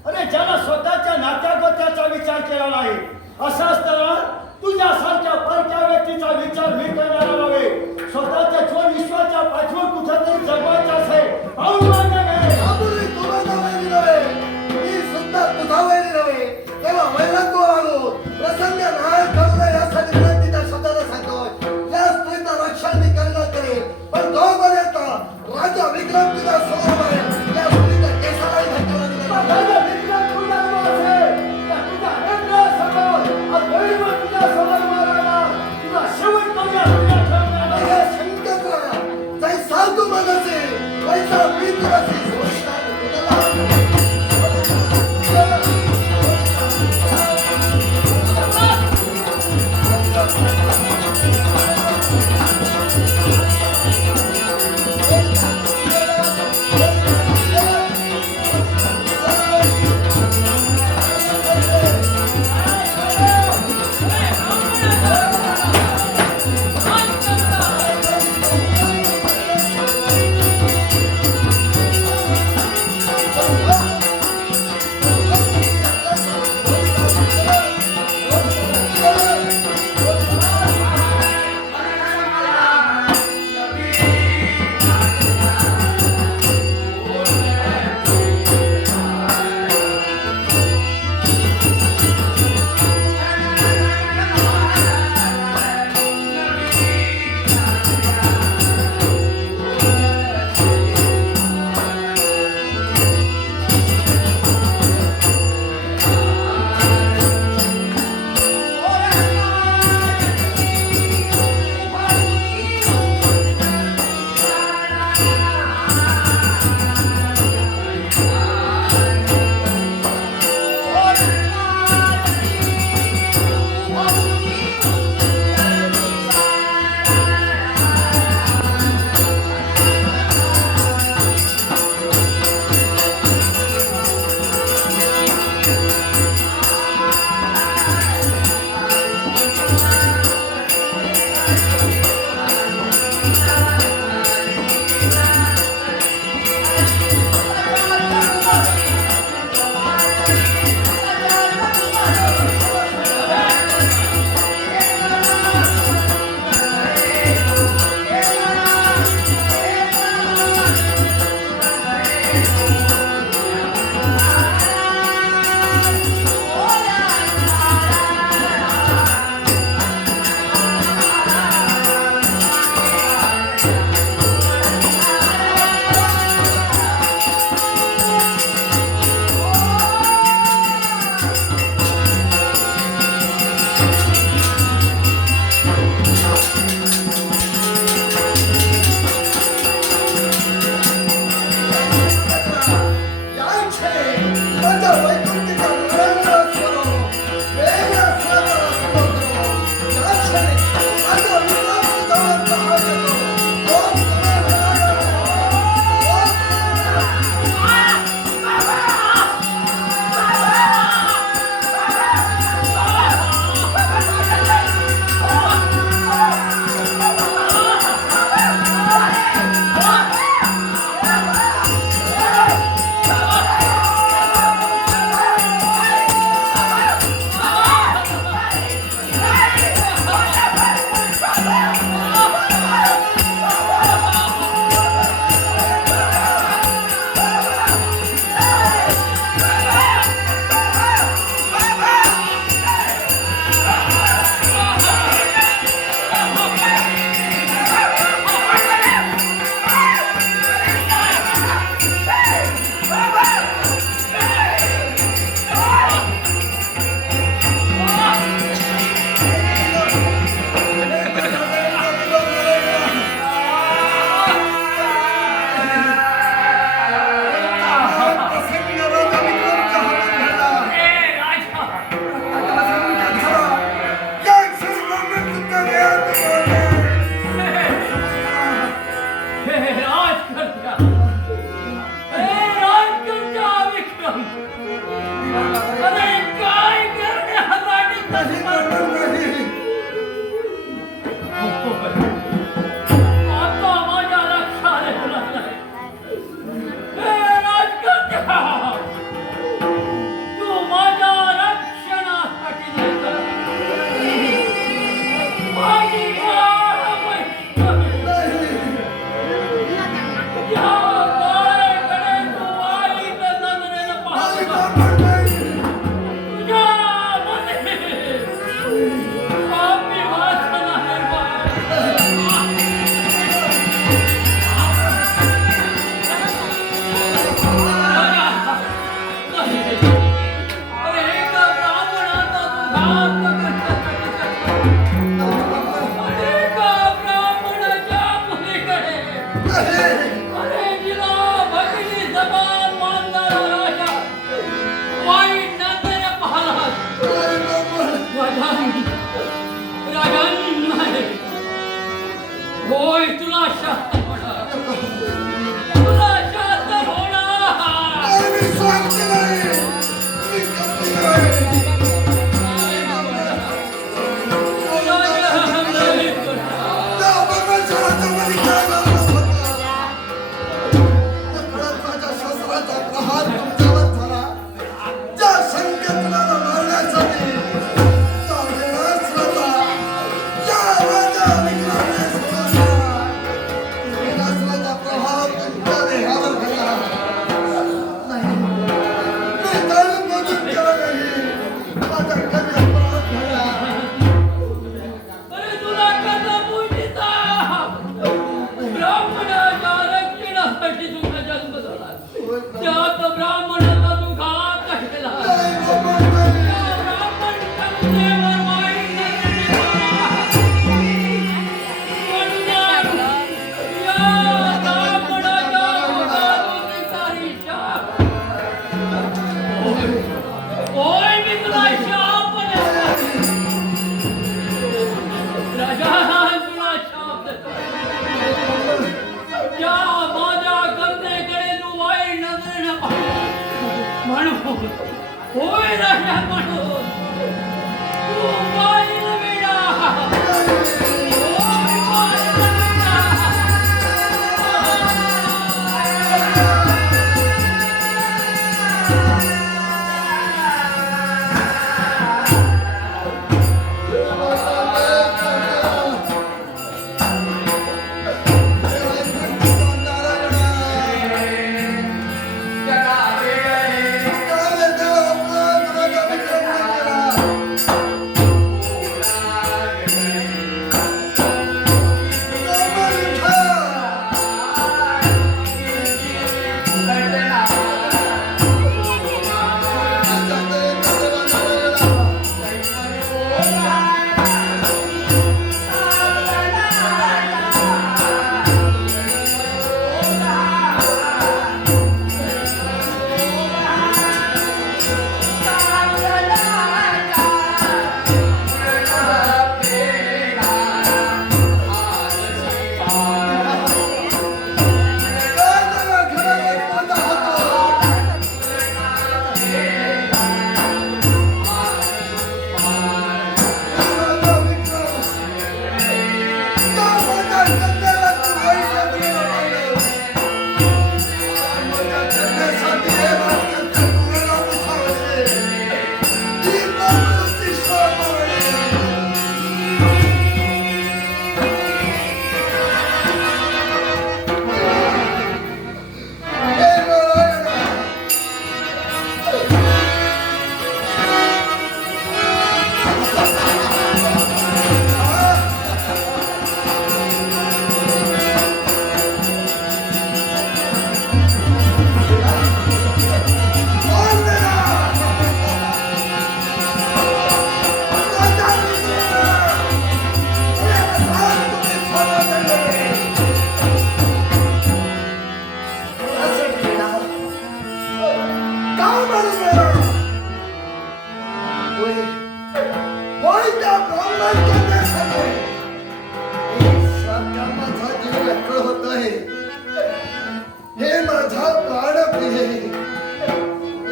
अरे ज्याला स्वतःच्या नात्यागोत्याचा विचार केला नाही असं असताना तुझ्यासारख्या परक्या व्यक्तीचा विचार मी करायला नव्हे स्वतःच्या जो विश्वाच्या पाठवून कुठेतरी जगवायचं असेल पाहून मागे घे यापूर्वी तुला नवैरी नव्हे मी सुद्धा तुझा वैरी नव्हे तेव्हा वैराग्य वागो प्रसंग नायक करू नये यासाठी विनंती त्या शब्दाला सांगतोय या स्त्रीचं रक्षण मी करणार करेन पण जोपर्यंत राजा विक्रम तुझ्या समोर आहे या स्त्रीच्या केसालाही धक्का लागला राजा विक्रम तुझ्या समोर असेल तर तुझ्या नेत्रासमोर अद्वैत नाही मरणार नाही. आता माझ्या लक्षात येऊ लागलंय. हे राजकन्या, तू माझ्या रक्षणासाठी देतो. माझी या बाळाकडे तू वाईट नजरेनं पाहतो. होय तुला शास्त्र होणार. तुला शास्त्र होणार. मी स्वार्थी नाही. मी कपटी नाही. त्या भगवानच्या हातामध्ये काय घालत होता? नकळत माझ्या शस्त्राचा प्रहार तुमच्यावर झाला. ज्या संकटाला मारण्यासाठी त्या वेळाच होता. या माझ्या विक्रमेश्वराला विनाशनाचा प्रभाव तुमच्या देहावर घडला. नाही, मी जाणून बुजून केलं नाही. माझा कधी अपराध झाला. अरे तुला कसं पूजिता? ब्राह्मणाच्या रक्षणासाठी तुझा जन्म झाला. त्यात ब्राह्मणाचा तू घात केला. नाही बाबा, नाही. त्या ब्राह्मण क्षमतेवर वाईट नजरेने पाहा. म्हणून या ब्राह्मणाच्या मुखातून निघणारी शाप. होय मी तुला शाप देतो. राजा तुला शाप देतो. त्या माझ्या कन्येकडे तू वाईट नजरेनं पाहिलं. म्हणून होय राजा म्हणून तू वाईल विडा. होय वाईल विडा.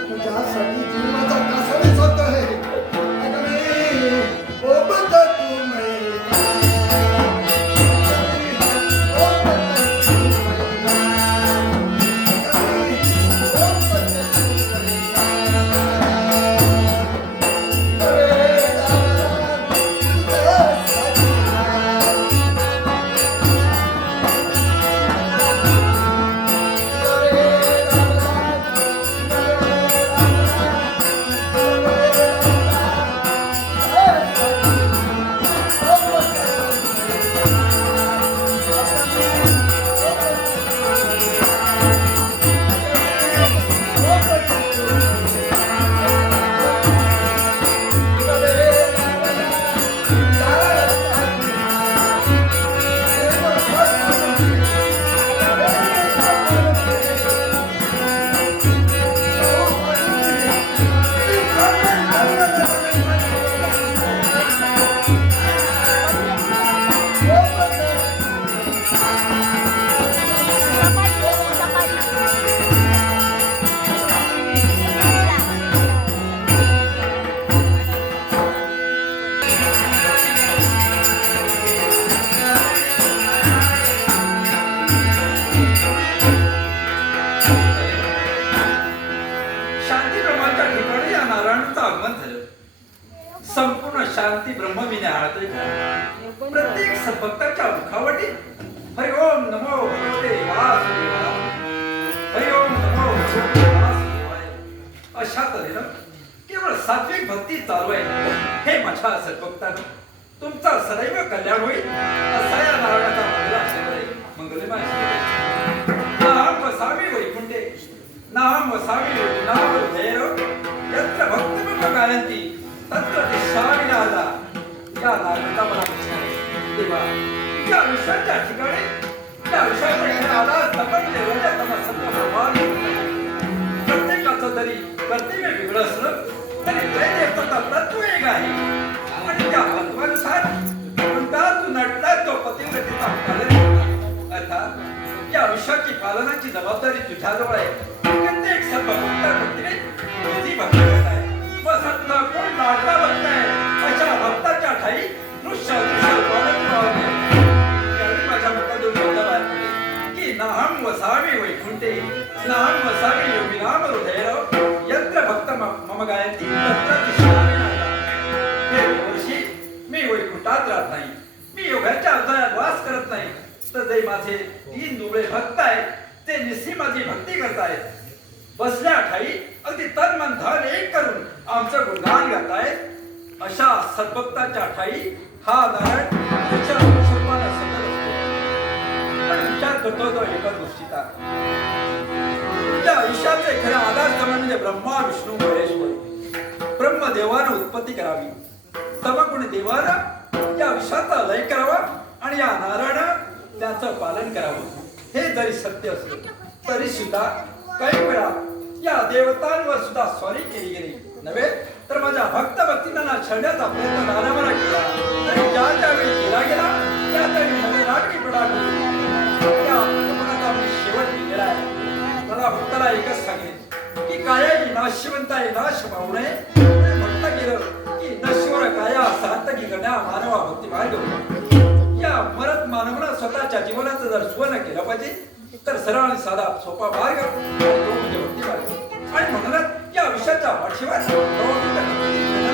तुझ्यासाठी जीव माझा कासावीस होतोय. अगं मी ओबत तुम्हाला शांती ब्रह्माच्या ठिकाणी या नारायणाचं आगमन झालं. संपूर्ण शांती ब्रह्मविने आळते. प्रत्येक सद्भक्ताच्या मुखावटी हरि ओम नमो भगवते वासुदेवाय, हरि ओम नमो भगवते वासुदेवाय अशा तऱ्हेनं केवळ सात्विक भक्ती चालू आहे. हे माझ्या सद्भक्तांनो, तुमचा सदैव कल्याण होईल असा या नारायणाचा मंगल आशीर्वाद आहे. मंगलमय आशीर्वाद. नाम वसावी वैकुंठे, नाम वसावी वैकुंठावधेरो, यत्र भक्तिमम गायन्ति तत्र दिशामि नादा. या नारायणाचा मला प्रश्न आहे. देवा, या विषयाच्या ठिकाणी या विषयाच्या ठिकाणी आला तपणले रजतम सत्व प्रमाण. प्रत्येकाचं जरी कर्तव्य वेगळं असलं तरी त्रैदेवताचं तत्व एक आहे. आणि त्या तत्वानुसार कोणता तू नटला तो पतिव्रतेचा पालन करता. अर्थात या विषयाची पालनाची जबाबदारी तुझ्याजवळ आहे. प्रत्येक सर्व भक्ताने तुझी भक्ती करत आहे. व सत्ता कोण लाडला भक्त आहे अशा भक्ताच्या ठाई दृश्य माझ्या मुखातून शब्द बाहेर पडले की नाहम वसावी वैकुंठे, नाहम वसावी योगिनाम हृदयरो, यत्र भक्त मम गायन्ति तत्र दिशामि नादा. हे वर्षी मी वैकुंठात राहत नाही, मी योगाच्या हृदयात वास करत नाही, तर जे माझे 3 दुबळे भक्त आहेत ते निस्सी माझी भक्ती करतायत. बसल्या ठाई अगदी तन मन धन एक करून आमचं गुणगान गातायत. अशा सद्भक्ताच्या ठाई हा नारायण त्याच्या शोभाला सतत असतो. पण विचार करतो तो एकच गोष्टीचा, त्या आयुष्याचे खरे आधारस्तंभ म्हणजे ब्रह्मा विष्णू महेश्वर. ब्रह्मदेवानं उत्पत्ती करावी, तमगुण देवानं या विश्वाचा लय करावा आणि या नारायणानं त्याचं पालन करावं. हे जरी सत्य असलं तरी सुद्धा काही वेळा या देवतांवर सुद्धा स्वारी केली गेली नव्हे, तर माझ्या भक्त भक्तींना छळण्याचा प्रयत्न नारायणाला केला. आणि ज्या त्यावेळी केला गेला त्या त्यावेळी नवे नाटकी पडाली. त्या अपमानाचा मी शेवट केलेला आहे. मला भक्ताला एकच सांगेन की कायाही नाशिवंताही नाश पाहू नये. म्हटलं गेलं की नश्वर काया सार्थकी करण्या मानवा भक्ती मार्ग. या मरत मानवानं स्वतःच्या जीवनाचं जर सुवर्ण केलं पाहिजे तर सरळ आणि साधा सोपा मार्ग तो म्हणजे भक्ती मार्ग. आणि म्हणूनच या विषयाच्या पाठीवर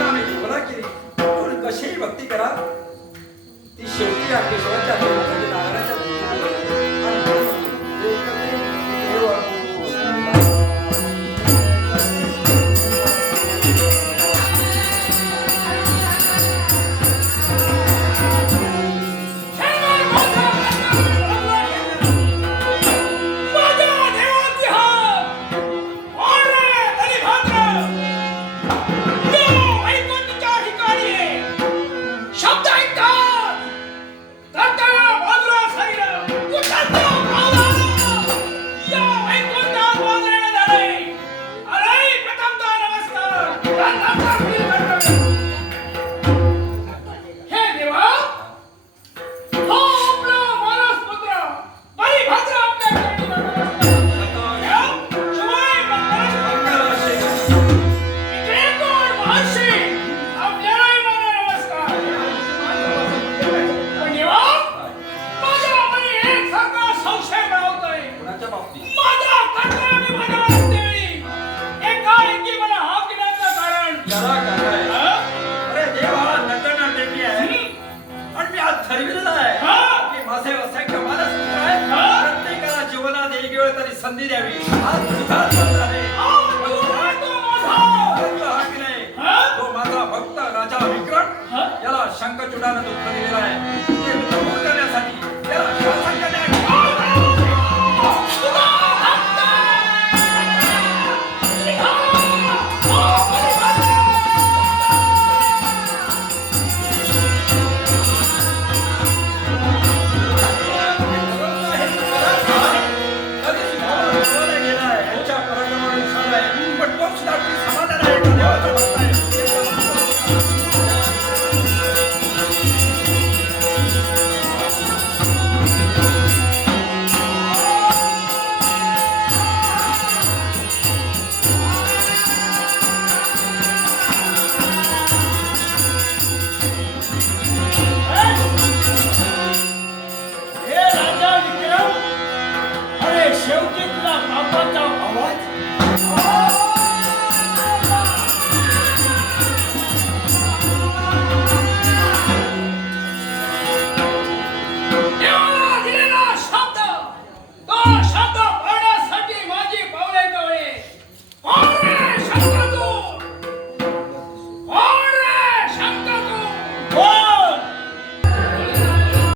आम्ही जीवना केली. पण कशीही भक्ती करा ती शेवटी या केशवाच्या नारायणाच्या ठिकाणी संधी द्यावी आज तुझाच वार आहे. रंग हा की नाही तो माझा भक्त राजा विक्रम याला शंखचूडानं दुःख दिलेला आहे.